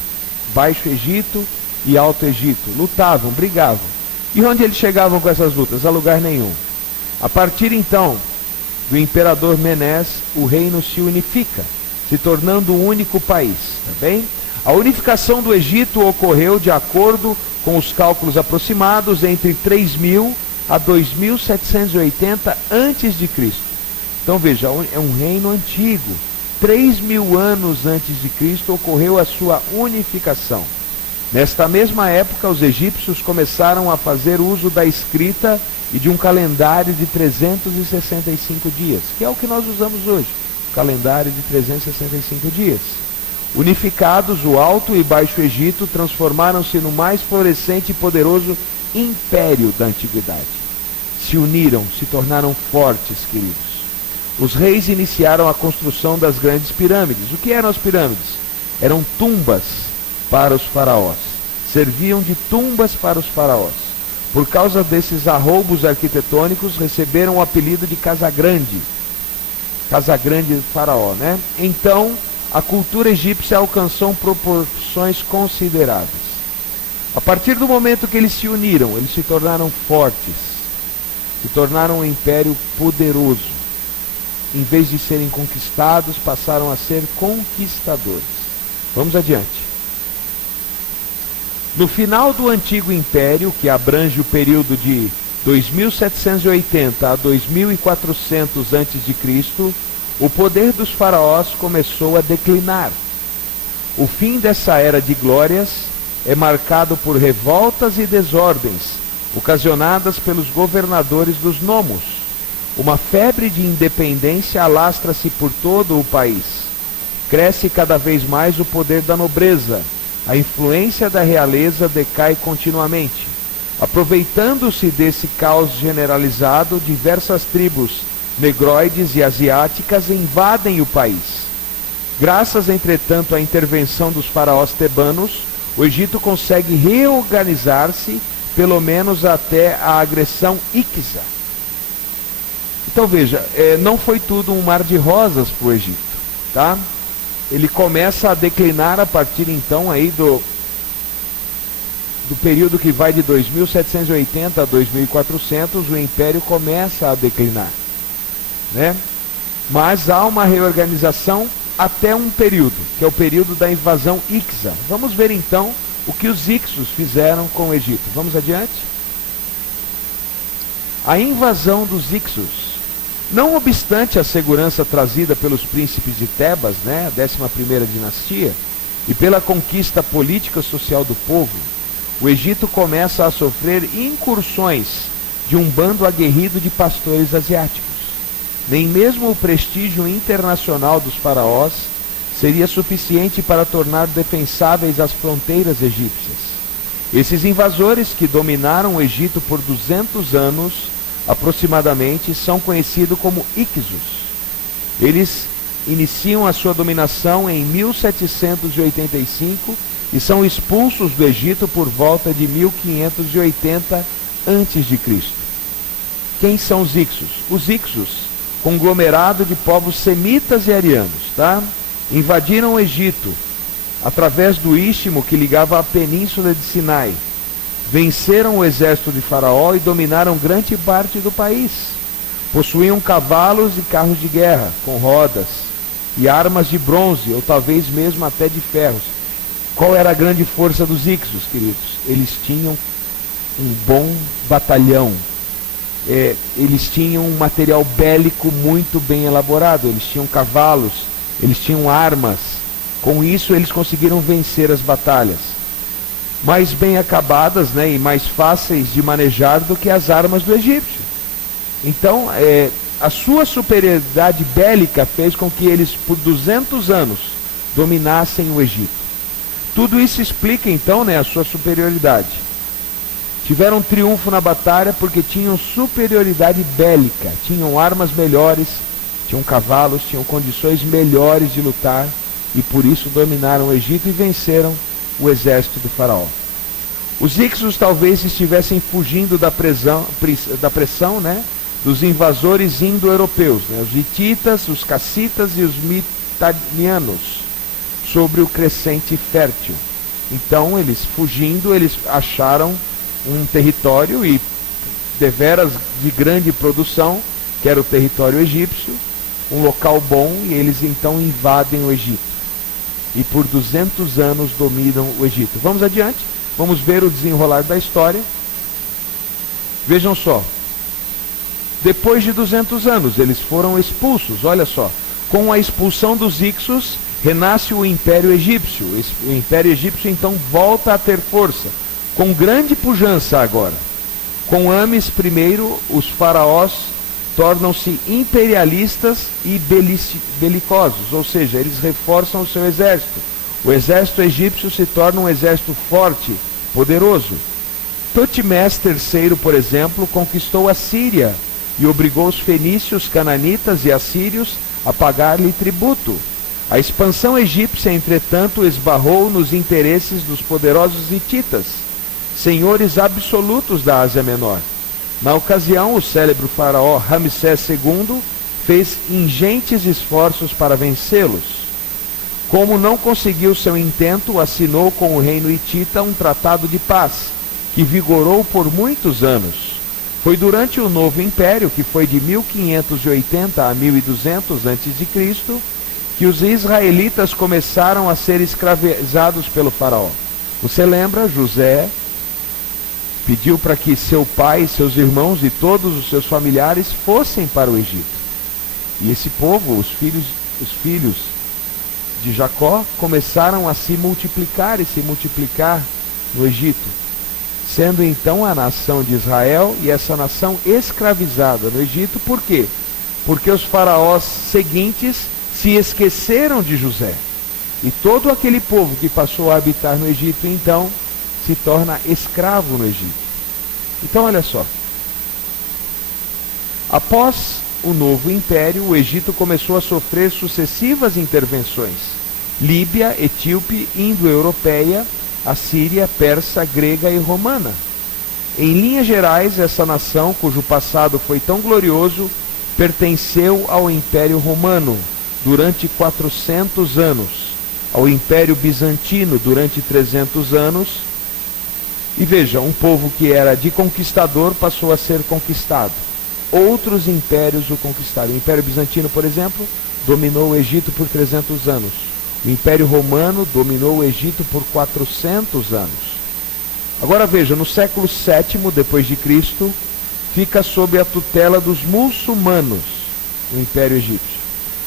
Baixo Egito e Alto Egito, lutavam, brigavam. E onde eles chegavam com essas lutas? A lugar nenhum. A partir então do imperador Menés, o reino se unifica, se tornando um único país, tá bem? A unificação do Egito ocorreu de acordo com os cálculos aproximados entre 3.000 a 2.780 a.C. Então veja, é um reino antigo. 3.000 anos antes de Cristo ocorreu a sua unificação. Nesta mesma época, os egípcios começaram a fazer uso da escrita e de um calendário de 365 dias, que é o que nós usamos hoje, o calendário de 365 dias. Unificados, o Alto e Baixo Egito transformaram-se no mais florescente e poderoso império da antiguidade. Se uniram, se tornaram fortes, queridos. Os reis iniciaram a construção das grandes pirâmides. O que eram as pirâmides? Eram tumbas para os faraós. Serviam de tumbas para os faraós. Por causa desses arroubos arquitetônicos, receberam o apelido de Casa Grande. Casa Grande do faraó, Então, a cultura egípcia alcançou proporções consideráveis. A partir do momento que eles se uniram, eles se tornaram fortes, se tornaram um império poderoso. Em vez de serem conquistados, passaram a ser conquistadores. Vamos adiante. No final do Antigo Império, que abrange o período de 2780 a 2400 a.C., o poder dos faraós começou a declinar. O fim dessa era de glórias é marcado por revoltas e desordens, ocasionadas pelos governadores dos nomos. Uma febre de independência alastra-se por todo o país. Cresce cada vez mais o poder da nobreza. A influência da realeza decai continuamente. Aproveitando-se desse caos generalizado, diversas tribos negroides e asiáticas invadem o país. Graças, entretanto, à intervenção dos faraós tebanos, o Egito consegue reorganizar-se, pelo menos até a agressão Ixa. Então veja, não foi tudo um mar de rosas para o Egito, tá? Ele começa a declinar a partir então aí do período que vai de 2780 a 2400, o império começa a declinar, Mas há uma reorganização até um período, que é o período da invasão Ixa. Vamos ver então o que os Ixos fizeram com o Egito. Vamos adiante? A invasão dos Ixos. Não obstante a segurança trazida pelos príncipes de Tebas, a 11ª dinastia, e pela conquista política e social do povo, o Egito começa a sofrer incursões de um bando aguerrido de pastores asiáticos. Nem mesmo o prestígio internacional dos faraós seria suficiente para tornar defensáveis as fronteiras egípcias. Esses invasores, que dominaram o Egito por 200 anos, aproximadamente, são conhecidos como Ixos. Eles iniciam a sua dominação em 1785 e são expulsos do Egito por volta de 1580 a.C. Quem são os Ixos? Os Ixos, conglomerado de povos semitas e arianos, invadiram o Egito através do istmo que ligava a península de Sinai. Venceram o exército de Faraó e dominaram grande parte do país. Possuíam cavalos e carros de guerra, com rodas, e armas de bronze, ou talvez mesmo até de ferros. Qual era a grande força dos Ixos, queridos? Eles tinham um bom batalhão. Eles tinham um material bélico muito bem elaborado. Eles tinham cavalos, eles tinham armas. Com isso, eles conseguiram vencer as batalhas. Mais bem acabadas, e mais fáceis de manejar do que as armas do egípcio. Então, a sua superioridade bélica fez com que eles, por 200 anos, dominassem o Egito. Tudo isso explica, então, a sua superioridade. Tiveram triunfo na batalha porque tinham superioridade bélica, tinham armas melhores, tinham cavalos, tinham condições melhores de lutar, e por isso dominaram o Egito e venceram o exército do faraó. Os Hicsos talvez estivessem fugindo da pressão, dos invasores indo-europeus, os hititas, os cassitas e os mitanianos, sobre o crescente fértil. Então, eles fugindo, eles acharam um território e deveras de grande produção, que era o território egípcio, um local bom, e eles então invadem o Egito. E por 200 anos dominam o Egito. Vamos adiante, vamos ver o desenrolar da história. Vejam só, depois de 200 anos eles foram expulsos, olha só. Com a expulsão dos Hicsos, renasce o Império Egípcio. O Império Egípcio então volta a ter força, com grande pujança agora. Com Ames I, os faraós tornam-se imperialistas e belicosos, ou seja, eles reforçam o seu exército. O exército egípcio se torna um exército forte, poderoso. Tutmés III, por exemplo, conquistou a Síria e obrigou os fenícios, cananitas e assírios a pagar-lhe tributo. A expansão egípcia, entretanto, esbarrou nos interesses dos poderosos hititas, senhores absolutos da Ásia Menor. Na ocasião, o célebre faraó Ramsés II fez ingentes esforços para vencê-los. Como não conseguiu seu intento, assinou com o reino hitita um tratado de paz, que vigorou por muitos anos. Foi durante o Novo Império, que foi de 1580 a 1200 a.C., que os israelitas começaram a ser escravizados pelo faraó. Você lembra? José pediu para que seu pai, seus irmãos e todos os seus familiares fossem para o Egito. E esse povo, os filhos de Jacó, começaram a se multiplicar no Egito, sendo então a nação de Israel e essa nação escravizada no Egito. Por quê? Porque os faraós seguintes se esqueceram de José. E todo aquele povo que passou a habitar no Egito, então, se torna escravo no Egito. Então, olha só. Após o novo império, o Egito começou a sofrer sucessivas intervenções. Líbia, etíope, indo-europeia, assíria, persa, grega e romana. Em linhas gerais, essa nação, cujo passado foi tão glorioso, pertenceu ao Império Romano durante 400 anos, ao Império Bizantino durante 300 anos. E veja, um povo que era de conquistador passou a ser conquistado. Outros impérios o conquistaram. O Império Bizantino, por exemplo, dominou o Egito por 300 anos. O Império Romano dominou o Egito por 400 anos. Agora veja, no século VII depois de Cristo, fica sob a tutela dos muçulmanos o Império Egípcio.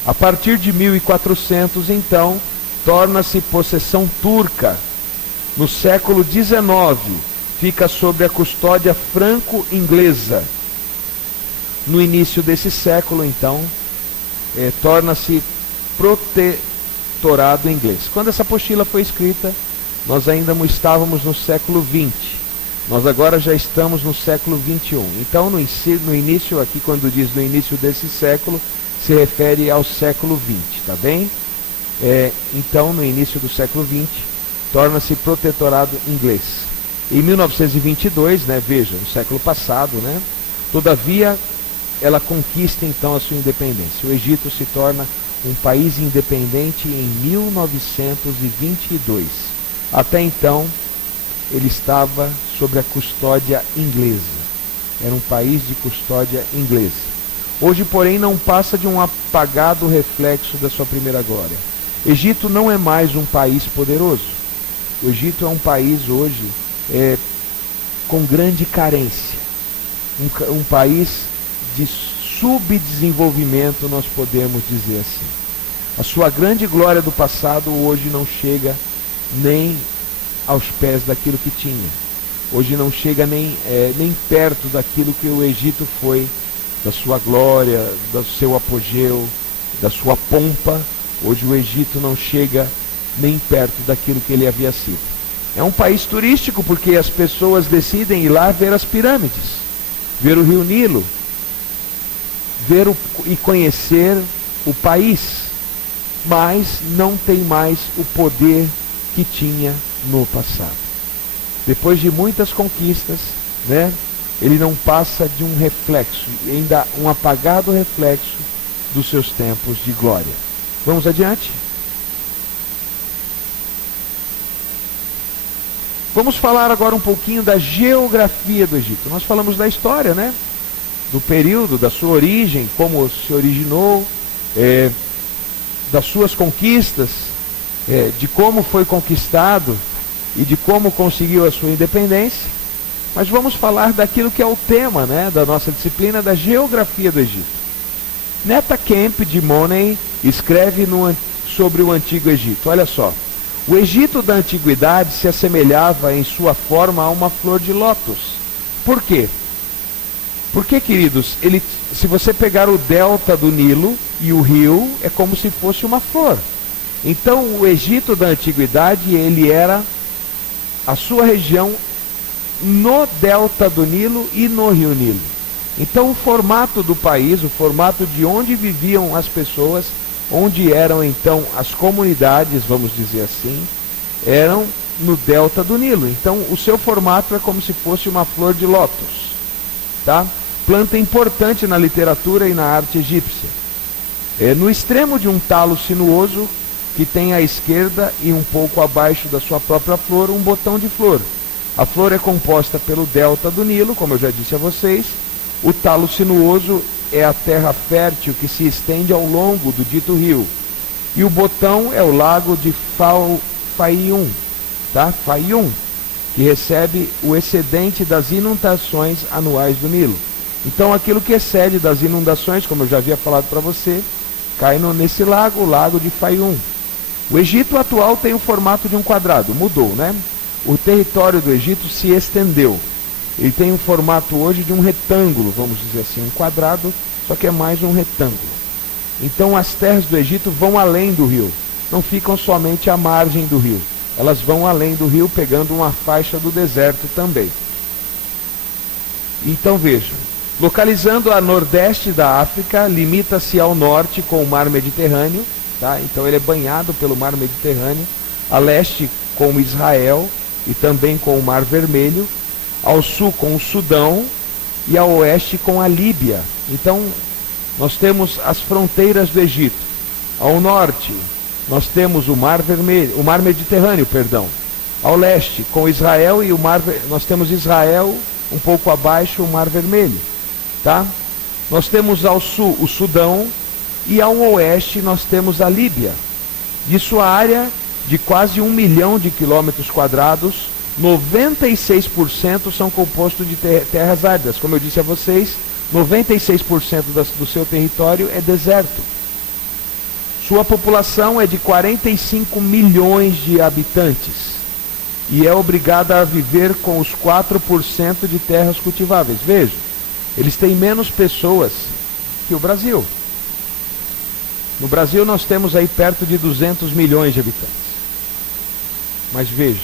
A partir de 1400, então, torna-se possessão turca. No século XIX, fica sob a custódia franco-inglesa. No início desse século, então, torna-se protetorado inglês. Quando essa apostila foi escrita, nós ainda estávamos no século XX. Nós agora já estamos no século XXI. Então, no início, aqui quando diz no início desse século, se refere ao século XX, tá bem? Então, no início do século XX, torna-se protetorado inglês. Em 1922, veja, no século passado, todavia, ela conquista então a sua independência. O Egito se torna um país independente em 1922. Até então, ele estava sob a custódia inglesa. Era um país de custódia inglesa. Hoje, porém, não passa de um apagado reflexo da sua primeira glória. Egito não é mais um país poderoso. O Egito é um país hoje com grande carência. Um país de subdesenvolvimento, nós podemos dizer assim. A sua grande glória do passado hoje não chega nem aos pés daquilo que tinha. Hoje não chega nem perto daquilo que o Egito foi da sua glória, do seu apogeu, da sua pompa. Hoje o Egito não chega nem perto daquilo que ele havia sido. É um país turístico porque as pessoas decidem ir lá ver as pirâmides, ver o rio Nilo, e conhecer o país, mas não tem mais o poder que tinha no passado. Depois de muitas conquistas, né, ele não passa de um reflexo, ainda um apagado reflexo dos seus tempos de glória. Vamos adiante? Vamos falar agora um pouquinho da geografia do Egito. Nós falamos da história, né? Do período, da sua origem, como se originou, das suas conquistas, de como foi conquistado e de como conseguiu a sua independência. Mas vamos falar daquilo que é o tema, né, da nossa disciplina, da geografia do Egito. Netta Camp de Money escreve sobre o Antigo Egito. Olha só. O Egito da antiguidade se assemelhava em sua forma a uma flor de lótus. Por quê? Porque, queridos, se você pegar o delta do Nilo e o rio, é como se fosse uma flor. Então, o Egito da antiguidade, ele era a sua região no delta do Nilo e no rio Nilo. Então, o formato do país, o formato de onde viviam as pessoas, onde eram então as comunidades, vamos dizer assim, eram no delta do Nilo. Então o seu formato é como se fosse uma flor de lótus, tá? Planta importante na literatura e na arte egípcia. No extremo de um talo sinuoso que tem à esquerda e um pouco abaixo da sua própria flor um botão de flor. A flor é composta pelo delta do Nilo, como eu já disse a vocês. O talo sinuoso é a terra fértil que se estende ao longo do dito rio. E o botão é o lago de Fayum, tá? Fayum, que recebe o excedente das inundações anuais do Nilo. Então aquilo que excede das inundações, como eu já havia falado para você, cai nesse lago, o lago de Fayum. O Egito atual tem o formato de um quadrado, mudou, né? O território do Egito se estendeu. Ele tem um formato hoje de um retângulo, vamos dizer assim, um quadrado, só que é mais um retângulo. Então as terras do Egito vão além do rio, não ficam somente à margem do rio. Elas vão além do rio, pegando uma faixa do deserto também. Então vejam, localizando a nordeste da África, limita-se ao norte com o mar Mediterrâneo, tá? Então ele é banhado pelo mar Mediterrâneo, a leste com Israel e também com o mar Vermelho, ao sul com o Sudão e ao oeste com a Líbia. Então nós temos as fronteiras do Egito. Ao norte nós temos o mar Vermelho, o mar Mediterrâneo, perdão. Ao leste com Israel e nós temos Israel um pouco abaixo, o mar Vermelho, tá? Nós temos ao sul o Sudão e ao oeste nós temos a Líbia. De sua área de quase 1 milhão de quilômetros quadrados, 96% são compostos de terras áridas. Como eu disse a vocês, 96% do seu território é deserto. Sua população é de 45 milhões de habitantes e é obrigada a viver com os 4% de terras cultiváveis. Veja, eles têm menos pessoas que o Brasil. No Brasil nós temos aí perto de 200 milhões de habitantes. Mas veja,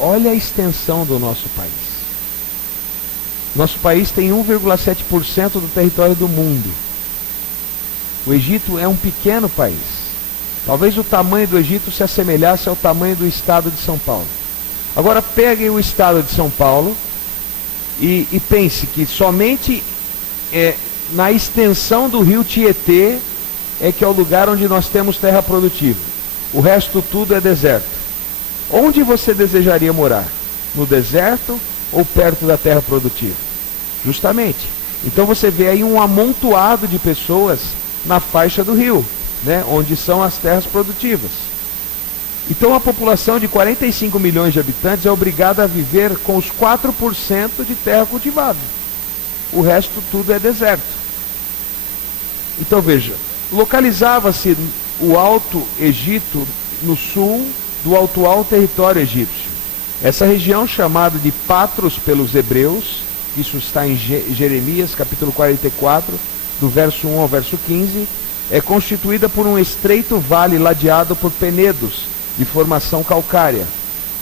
olha a extensão do nosso país. Nosso país tem 1,7% do território do mundo. O Egito é um pequeno país. Talvez o tamanho do Egito se assemelhasse ao tamanho do estado de São Paulo. Agora peguem o estado de São Paulo e pense que somente na extensão do rio Tietê é que é o lugar onde nós temos terra produtiva. O resto tudo é deserto. Onde você desejaria morar? No deserto ou perto da terra produtiva? Justamente. Então você vê aí um amontoado de pessoas na faixa do rio, né, onde são as terras produtivas. Então a população de 45 milhões de habitantes é obrigada a viver com os 4% de terra cultivável. O resto tudo é deserto. Então veja, localizava-se o Alto Egito no sul do atual território egípcio. Essa região, chamada de Patros pelos hebreus, isso está em Jeremias, capítulo 44, do verso 1 ao verso 15, é constituída por um estreito vale ladeado por penedos, de formação calcária.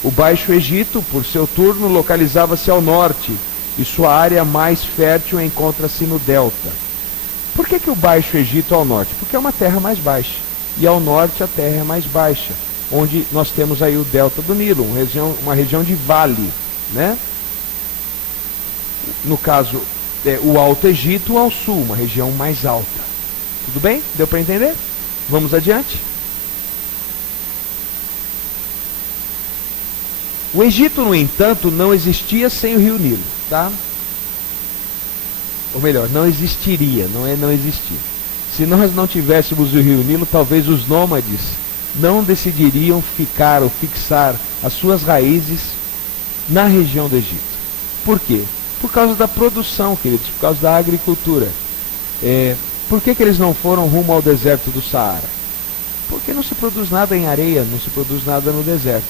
O Baixo Egito, por seu turno, localizava-se ao norte, e sua área mais fértil encontra-se no delta. Por que o Baixo Egito ao norte? Porque é uma terra mais baixa, e ao norte a terra é mais baixa, onde nós temos aí o delta do Nilo, uma região de vale, né? No caso, o Alto Egito ao sul, uma região mais alta. Tudo bem? Deu para entender? Vamos adiante. O Egito, no entanto, não existia sem o rio Nilo, tá? Ou melhor, não existiria, não é não existir. Se nós não tivéssemos o rio Nilo, talvez os nômades não decidiriam ficar ou fixar as suas raízes na região do Egito. Por quê? Por causa da produção, queridos, por causa da agricultura. Por que eles não foram rumo ao deserto do Saara? Porque não se produz nada em areia, não se produz nada no deserto.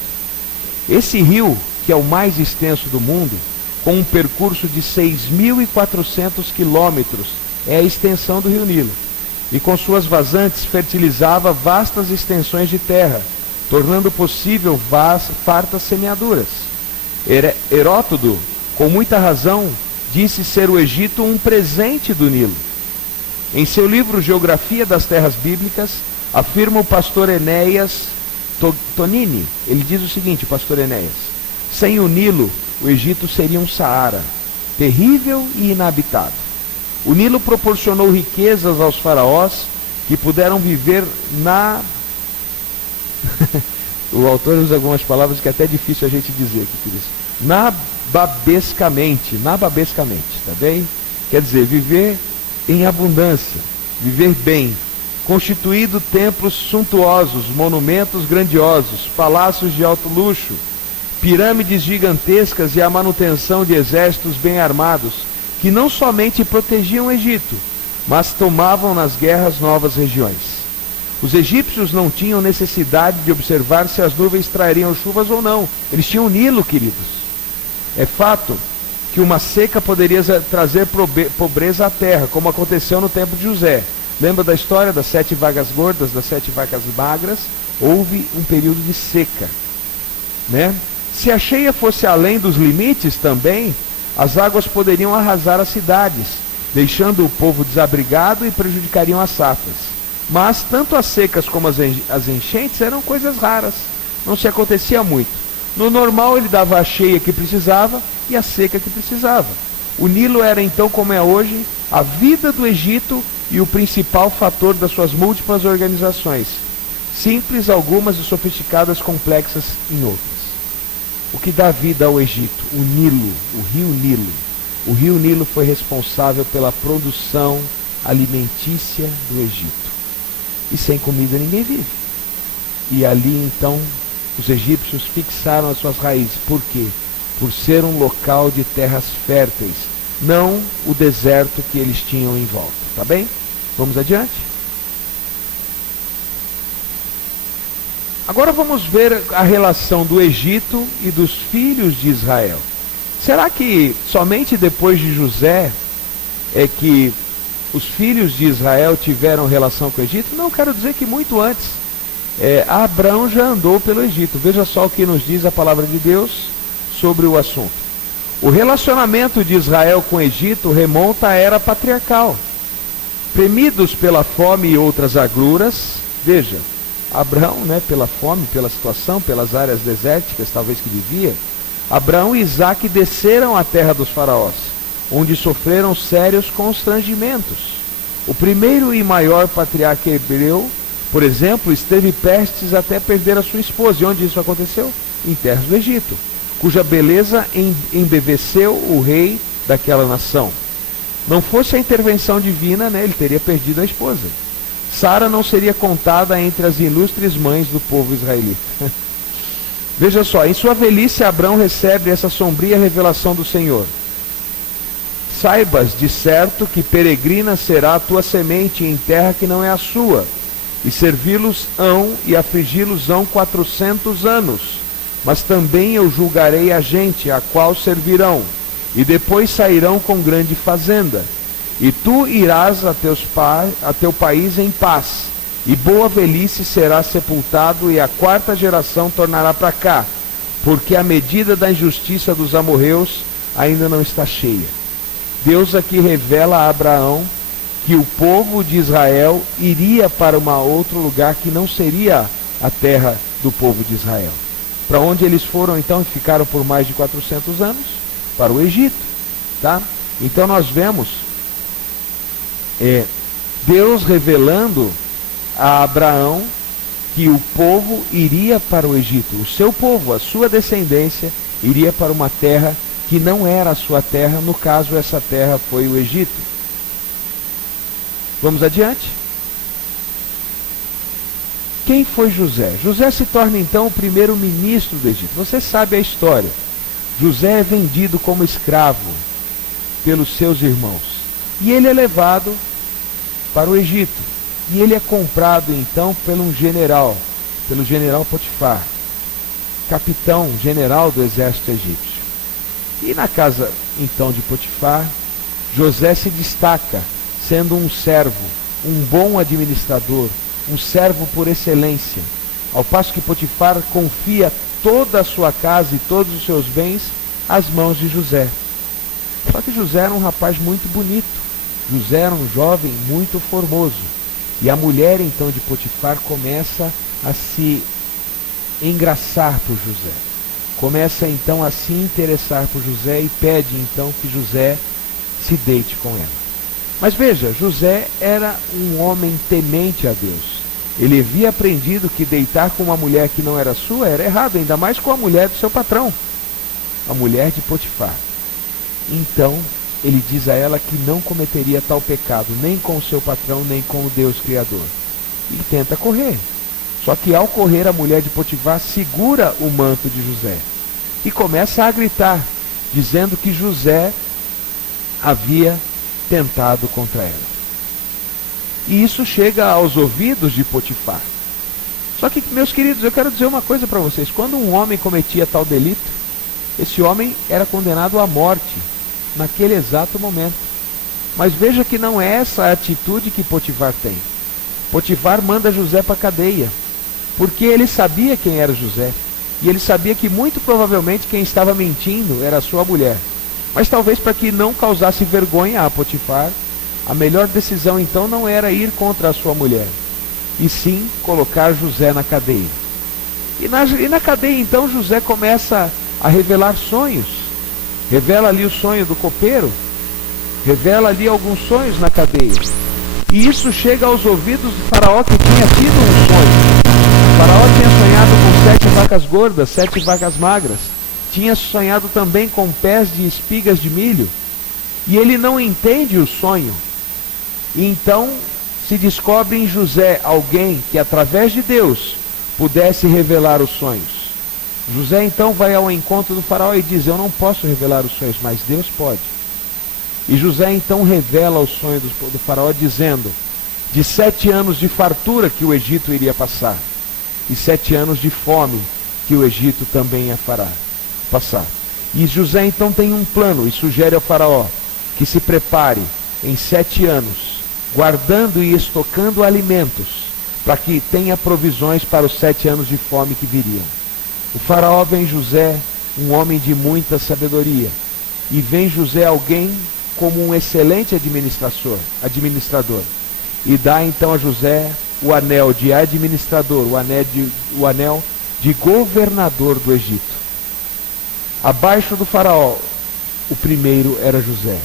Esse rio, que é o mais extenso do mundo, com um percurso de 6.400 quilômetros, é a extensão do rio Nilo. E com suas vazantes fertilizava vastas extensões de terra, tornando possível fartas semeaduras. Heródoto, com muita razão, disse ser o Egito um presente do Nilo. Em seu livro Geografia das Terras Bíblicas, afirma o pastor Enéas Tonini. Ele diz o seguinte, pastor Enéas: sem o Nilo, o Egito seria um Saara, terrível e inabitado. O Nilo proporcionou riquezas aos faraós que puderam viver o autor usa algumas palavras que é até difícil a gente dizer aqui, queridos. Nababescamente, tá bem? Quer dizer, viver em abundância, viver bem, constituído templos suntuosos, monumentos grandiosos, palácios de alto luxo, pirâmides gigantescas e a manutenção de exércitos bem armados, que não somente protegiam o Egito, mas tomavam nas guerras novas regiões. Os egípcios não tinham necessidade de observar se as nuvens trariam chuvas ou não. Eles tinham o Nilo, queridos. É fato que uma seca poderia trazer pobreza à terra, como aconteceu no tempo de José. Lembra da história das 7 vacas gordas, das 7 vacas magras? Houve um período de seca, né? Se a cheia fosse além dos limites também, as águas poderiam arrasar as cidades, deixando o povo desabrigado e prejudicariam as safras. Mas tanto as secas como as enchentes eram coisas raras, não se acontecia muito. No normal ele dava a cheia que precisava e a seca que precisava. O Nilo era então, como é hoje, a vida do Egito e o principal fator das suas múltiplas organizações, simples algumas e sofisticadas complexas em outras. O que dá vida ao Egito? O Nilo, o rio Nilo. O rio Nilo foi responsável pela produção alimentícia do Egito. E sem comida ninguém vive. E ali então os egípcios fixaram as suas raízes. Por quê? Por ser um local de terras férteis, não o deserto que eles tinham em volta. Tá bem? Vamos adiante? Agora vamos ver a relação do Egito e dos filhos de Israel. Será que somente depois de José é que os filhos de Israel tiveram relação com o Egito? Não, quero dizer que muito antes. Abraão já andou pelo Egito. Veja só o que nos diz a palavra de Deus sobre o assunto. O relacionamento de Israel com o Egito remonta à era patriarcal. Premidos pela fome e outras agruras, veja, Abraão, pela fome, pela situação, pelas áreas desérticas talvez que vivia, Abraão e Isaque desceram à terra dos faraós, onde sofreram sérios constrangimentos. O primeiro e maior patriarca hebreu, por exemplo, esteve prestes até perder a sua esposa. E onde isso aconteceu? Em terras do Egito, cuja beleza embeveceu o rei daquela nação. Não fosse a intervenção divina, ele teria perdido a esposa. Sara não seria contada entre as ilustres mães do povo israelita. Veja só, em sua velhice Abraão recebe essa sombria revelação do Senhor. Saibas de certo que peregrina será a tua semente em terra que não é a sua, e servi-los-ão e afligi-los-ão 400 anos, mas também eu julgarei a gente a qual servirão, e depois sairão com grande fazenda. E tu irás a teu país em paz, e boa velhice será sepultado, e a quarta geração tornará para cá, porque a medida da injustiça dos amorreus ainda não está cheia. Deus aqui revela a Abraão que o povo de Israel iria para outro lugar que não seria a terra do povo de Israel. Para onde eles foram então? Ficaram por mais de 400 anos? Para o Egito, tá? Então nós vemos Deus revelando a Abraão que o povo iria para o Egito. O seu povo, a sua descendência, iria para uma terra que não era a sua terra. No caso, essa terra foi o Egito. Vamos adiante. Quem foi José? José se torna então o primeiro ministro do Egito. Você sabe a história. José é vendido como escravo pelos seus irmãos. E ele é levado para o Egito. E ele é comprado então pelo general Potifar, capitão general do exército egípcio. E na casa então de Potifar, José se destaca sendo um servo, um bom administrador, um servo por excelência, ao passo que Potifar confia toda a sua casa e todos os seus bens às mãos de José. Só que José era um rapaz muito bonito, José era um jovem muito formoso, e a mulher então de Potifar começa a se engraçar por José, começa então a se interessar por José e pede então que José se deite com ela. Mas veja, José era um homem temente a Deus. Ele havia aprendido que deitar com uma mulher que não era sua era errado, ainda mais com a mulher do seu patrão, a mulher de Potifar. Então, ele diz a ela que não cometeria tal pecado, nem com o seu patrão, nem com o Deus Criador. E tenta correr. Só que ao correr, a mulher de Potifar segura o manto de José e começa a gritar, dizendo que José havia tentado contra ela. E isso chega aos ouvidos de Potifar. Só que, meus queridos, eu quero dizer uma coisa para vocês. Quando um homem cometia tal delito, esse homem era condenado à morte naquele exato momento. Mas veja que não é essa a atitude que Potifar tem. Potifar manda José para a cadeia, porque ele sabia quem era José. E ele sabia que muito provavelmente quem estava mentindo era a sua mulher. Mas talvez para que não causasse vergonha a Potifar, a melhor decisão então não era ir contra a sua mulher, e sim colocar José na cadeia. E na cadeia então José começa a revelar sonhos. Revela ali o sonho do copeiro, revela ali alguns sonhos na cadeia. E isso chega aos ouvidos do faraó, que tinha tido um sonho. O faraó tinha sonhado com 7 vacas gordas, 7 vacas magras. Tinha sonhado também com pés de espigas de milho. E ele não entende o sonho. E então se descobre em José alguém que através de Deus pudesse revelar os sonhos. José então vai ao encontro do faraó e diz: eu não posso revelar os sonhos, mas Deus pode. E José então revela o sonho do faraó, dizendo de 7 anos de fartura que o Egito iria passar, e 7 anos de fome que o Egito também ia passar. E José então tem um plano e sugere ao faraó que se prepare em 7 anos, guardando e estocando alimentos, para que tenha provisões para os 7 anos de fome que viriam. O faraó vê em José um homem de muita sabedoria, e vê em José alguém como um excelente administrador, e dá então a José o anel de administrador, o anel de governador do Egito. Abaixo do faraó, o primeiro era José.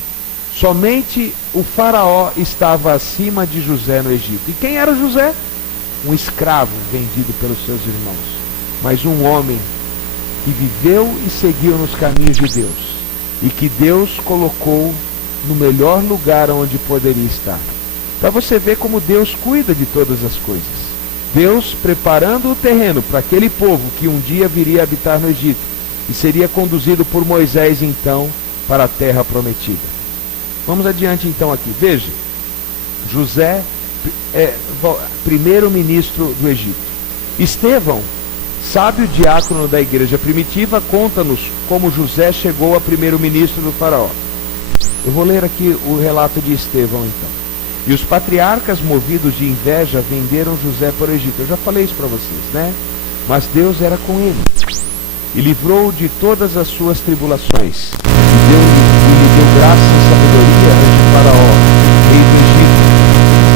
Somente o faraó estava acima de José no Egito. E quem era José? Um escravo vendido pelos seus irmãos, mas um homem que viveu e seguiu nos caminhos de Deus, e que Deus colocou no melhor lugar onde poderia estar. Para você ver como Deus cuida de todas as coisas. Deus preparando o terreno para aquele povo que um dia viria habitar no Egito, e seria conduzido por Moisés então para a terra prometida. Vamos adiante então aqui. Veja, José é primeiro ministro do Egito. Estevão Sábio diácono da igreja primitiva, conta-nos como José chegou a primeiro-ministro do faraó. Eu vou ler aqui o relato de Estevão, então. E os patriarcas, movidos de inveja, venderam José para o Egito. Eu já falei isso para vocês, né? Mas Deus era com ele e livrou-o de todas as suas tribulações. E lhe deu graça e sabedoria ante Faraó, rei do Egito,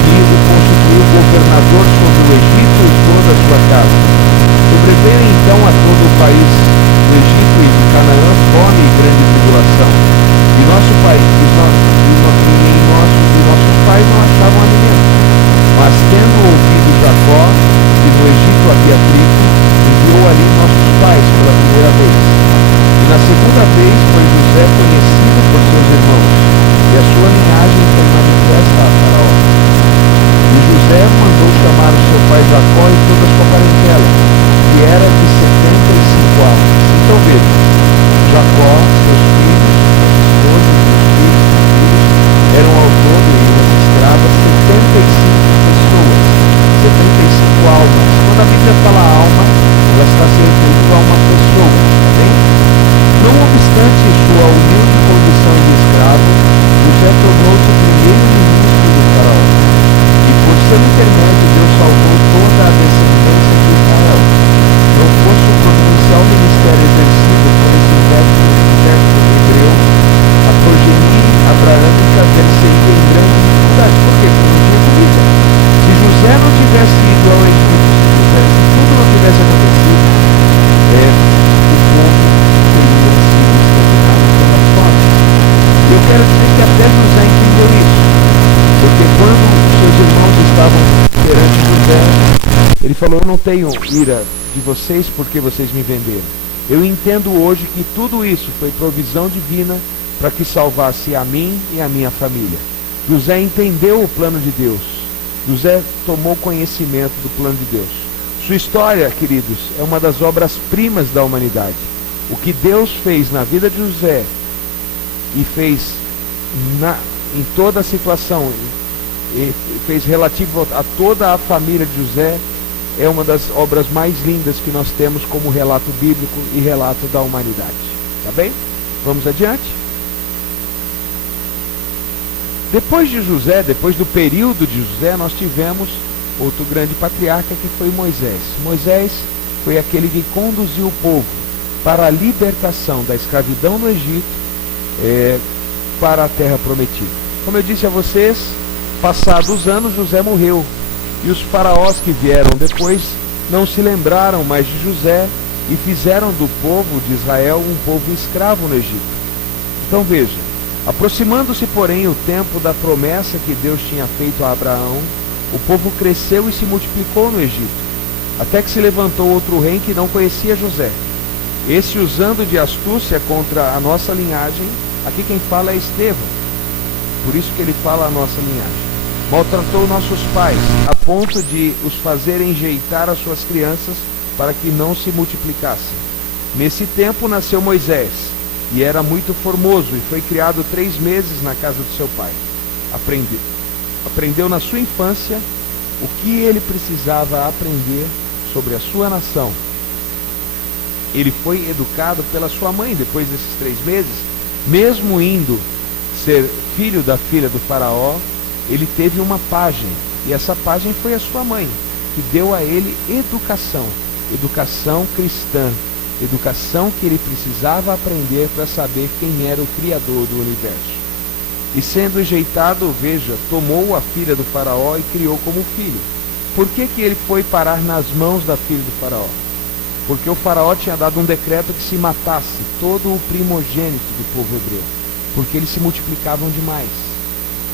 e o constituiu governador sobre o Egito e toda a sua casa. Sobreveio então a todo o país do Egito e de Canaã fome e grande tribulação. E nosso país, e nossos pais não achavam alimento. Mas tendo ouvido Jacó, que no Egito havia trigo, enviou ali nossos pais pela primeira vez. E na segunda vez foi José conhecido por seus irmãos, e a sua linhagem foi manifesta a Faraó. E José mandou chamar o seu pai Jacó e toda a sua parentela, que era de 75 anos. Então veja, Jacó, seus filhos, sua esposa, seus filhos, eram ao todo e as escravas 75 pessoas, 75 almas. Quando a Bíblia fala alma, ela está se referindo a uma pessoa, tá bem? Não obstante sua humilde condição de escravo, José tornou-se o primeiro-ministro do faraó. E por seu intermédio, Deus salvou toda a descendência de Israel. Não fosse o providencial ministério exercido por esse exército hebreu, a progenie abraâmica seria em grande dificuldade. Por quê? Porque não tinha comida. Se José não tivesse ido ao Egito, se tudo não tivesse acontecido, o povo teria sido exterminado pela fome. Eu quero dizer que até José entendeu isso, porque quando os seus irmãos estavam perante José, ele falou: eu não tenho ira de vocês porque vocês me venderam. Eu entendo hoje que tudo isso foi provisão divina para que salvasse a mim e a minha família. José entendeu o plano de Deus. José tomou conhecimento do plano de Deus. Sua história, queridos, é uma das obras-primas da humanidade. O que Deus fez na vida de José e fez em toda a situação, e fez relativo a toda a família de José, é uma das obras mais lindas que nós temos como relato bíblico e relato da humanidade. Tá bem? Vamos adiante? Depois de José, depois do período de José, nós tivemos outro grande patriarca que foi Moisés. Moisés foi aquele que conduziu o povo para a libertação da escravidão no Egito, para a terra prometida. Como eu disse a vocês, passados os anos, José morreu. E os faraós que vieram depois não se lembraram mais de José e fizeram do povo de Israel um povo escravo no Egito. Então veja, aproximando-se, porém, o tempo da promessa que Deus tinha feito a Abraão, o povo cresceu e se multiplicou no Egito, até que se levantou outro rei que não conhecia José. Esse, usando de astúcia contra a nossa linhagem, aqui quem fala é Estevão, por isso que ele fala a nossa linhagem. Maltratou nossos pais, a ponto de os fazer enjeitar as suas crianças para que não se multiplicassem. Nesse tempo nasceu Moisés, e era muito formoso, e foi criado 3 meses na casa do seu pai. Aprendeu na sua infância o que ele precisava aprender sobre a sua nação. Ele foi educado pela sua mãe depois desses 3 meses, mesmo indo ser filho da filha do faraó. Ele teve uma pajem, e essa pajem foi a sua mãe, que deu a ele educação cristã, educação que ele precisava aprender para saber quem era o Criador do universo. E sendo enjeitado, veja, tomou a filha do faraó e criou como filho. Por que ele foi parar nas mãos da filha do faraó? Porque o faraó tinha dado um decreto que se matasse todo o primogênito do povo hebreu, porque eles se multiplicavam demais.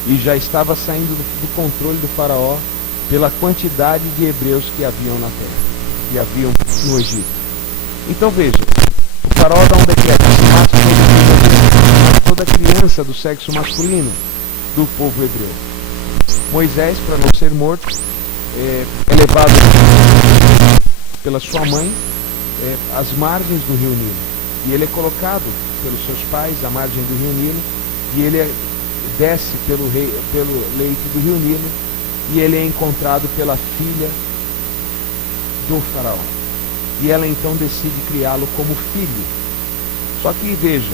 E já estava saindo do controle do faraó pela quantidade de hebreus que haviam na terra, que haviam no Egito. Então veja, o faraó dá um decreto que se mata toda criança do sexo masculino do povo hebreu. Moisés, para não ser morto, é levado pela sua mãe às margens do rio Nilo. E ele é colocado pelos seus pais à margem do rio Nilo, e ele desce pelo leito do rio Nilo, e ele é encontrado pela filha do faraó. e ela então decide criá-lo como filho. Só que veja,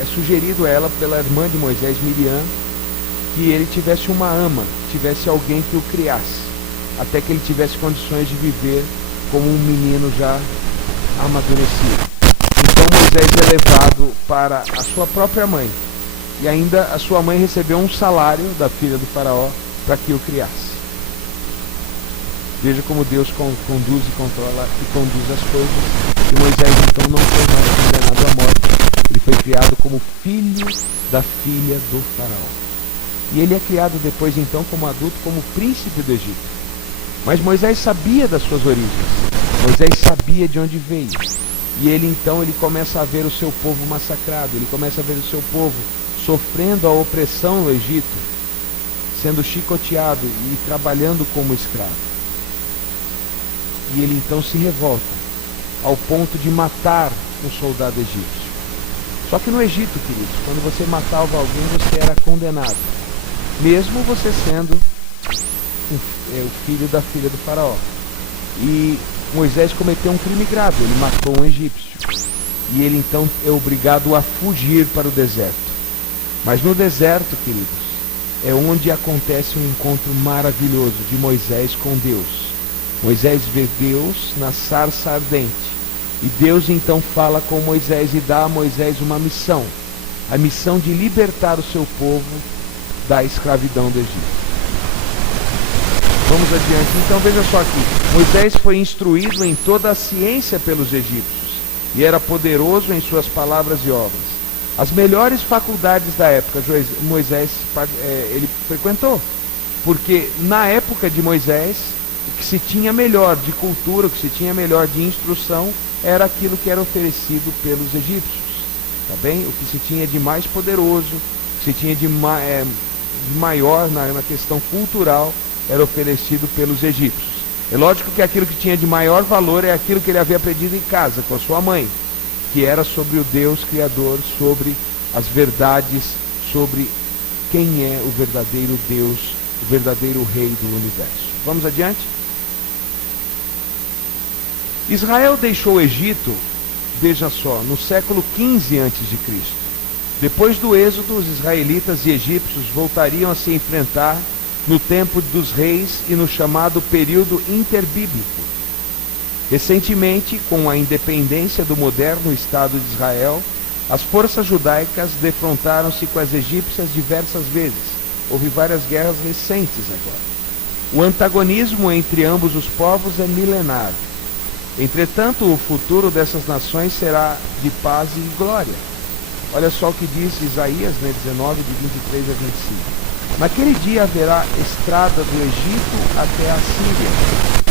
é sugerido a ela pela irmã de Moisés, Miriam, que ele tivesse uma ama, tivesse alguém que o criasse, até que ele tivesse condições de viver como um menino já amadurecido. Então Moisés é levado para a sua própria mãe, e ainda a sua mãe recebeu um salário da filha do faraó para que o criasse. Veja como Deus conduz e controla e conduz as coisas. E Moisés então não foi mais condenado à morte. Ele foi criado como filho da filha do faraó. E ele é criado depois então como adulto, como príncipe do Egito. Mas Moisés sabia das suas origens. Moisés sabia de onde veio. E ele começa a ver o seu povo massacrado. Ele começa a ver o seu povo sofrendo a opressão no Egito, sendo chicoteado e trabalhando como escravo. E ele então se revolta, ao ponto de matar um soldado egípcio. Só que no Egito, queridos, quando você matava alguém, você era condenado, mesmo você sendo o filho da filha do faraó. E Moisés cometeu um crime grave, ele matou um egípcio. E ele então é obrigado a fugir para o deserto. Mas no deserto, queridos, é onde acontece um encontro maravilhoso de Moisés com Deus. Moisés vê Deus na sarça ardente. E Deus então fala com Moisés e dá a Moisés uma missão. A missão de libertar o seu povo da escravidão do Egito. Vamos adiante. Então veja só aqui. Moisés foi instruído em toda a ciência pelos egípcios. E era poderoso em suas palavras e obras. As melhores faculdades da época, Moisés ele frequentou. Porque na época de Moisés, o que se tinha melhor de cultura, o que se tinha melhor de instrução, era aquilo que era oferecido pelos egípcios. Tá bem? O que se tinha de mais poderoso, o que se tinha de maior na questão cultural, era oferecido pelos egípcios. É lógico que aquilo que tinha de maior valor é aquilo que ele havia aprendido em casa, com a sua mãe, que era sobre o Deus Criador, sobre as verdades, sobre quem é o verdadeiro Deus, o verdadeiro Rei do Universo. Vamos adiante? Israel deixou o Egito, veja só, no século 15 a.C. Depois do êxodo, os israelitas e egípcios voltariam a se enfrentar no tempo dos reis e no chamado período interbíblico. Recentemente, com a independência do moderno Estado de Israel, as forças judaicas defrontaram-se com as egípcias diversas vezes. Houve várias guerras recentes agora. O antagonismo entre ambos os povos é milenar. Entretanto, o futuro dessas nações será de paz e glória. Olha só o que diz Isaías, 19, de 23 a 25. Naquele dia haverá estrada do Egito até a Síria,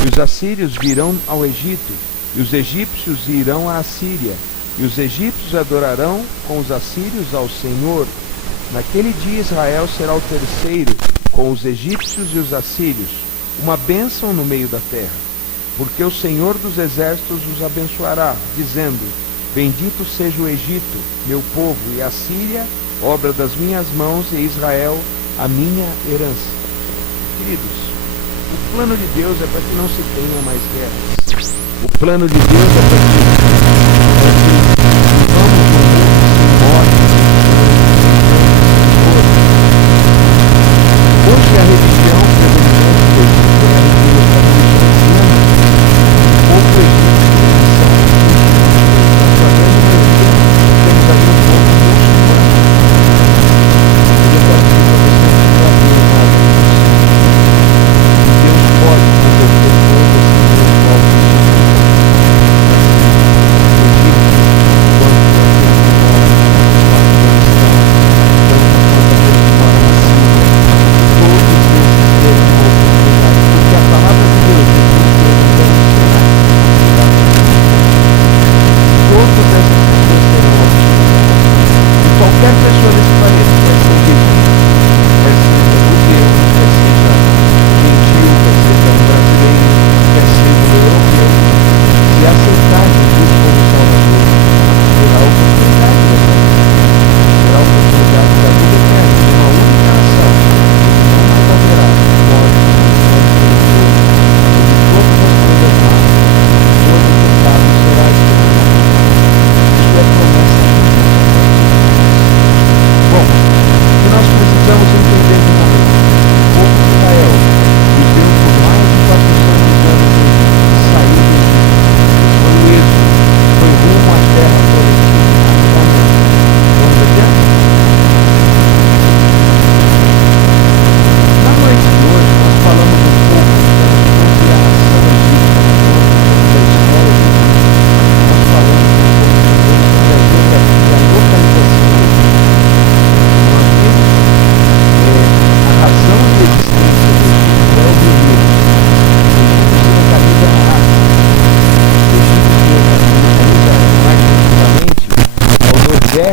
e os assírios virão ao Egito, e os egípcios irão à Assíria, e os egípcios adorarão com os assírios ao Senhor. Naquele dia Israel será o terceiro, com os egípcios e os assírios, uma bênção no meio da terra. Porque o Senhor dos exércitos os abençoará, dizendo: Bendito seja o Egito, meu povo, e a Síria, obra das minhas mãos, e Israel, a minha herança. Queridos, o plano de Deus é para que não se tenha mais guerras. O plano de Deus é para que hoje a religião predominante do Egito é a religião católica. O povo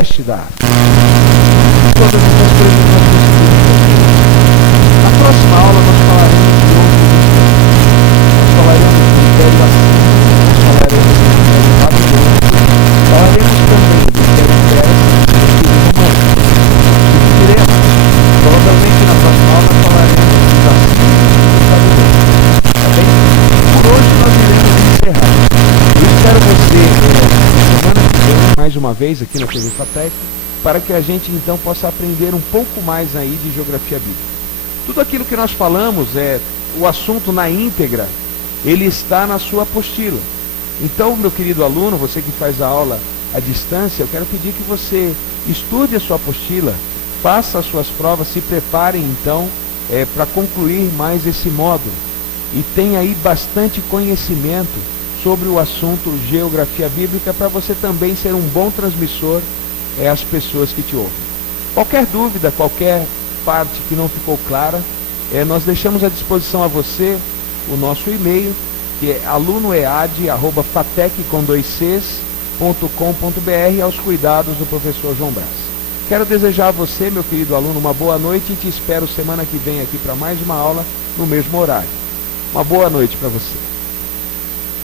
leste da África. Todas essas coisas nós decidimos. Na próxima aula nós falaremos de outros estudos. Nós falaremos do Império Assírio, nós falaremos do Império Babilônico, falaremos também do Império Persa e do Império Romano. Discutiremos. Provavelmente na próxima aula nós falaremos dos assírios e dos babilônicos. Tá bem? Por hoje nós iremos encerrar. Eu espero você semana que vem, mais uma vez aqui na TV FATEC, para que a gente então possa aprender um pouco mais aí de geografia bíblica. Tudo aquilo que nós falamos, o assunto na íntegra, ele está na sua apostila. Então, meu querido aluno, você que faz a aula à distância, eu quero pedir que você estude a sua apostila, faça as suas provas, se preparem então para concluir mais esse módulo. E tenha aí bastante conhecimento sobre o assunto geografia bíblica, para você também ser um bom transmissor às pessoas que te ouvem. Qualquer dúvida, qualquer parte que não ficou clara, nós deixamos à disposição a você o nosso e-mail, que é alunoead@fatec.com.br, aos cuidados do professor João Brás. Quero desejar a você, meu querido aluno, uma boa noite e te espero semana que vem aqui para mais uma aula no mesmo horário. Uma boa noite para você.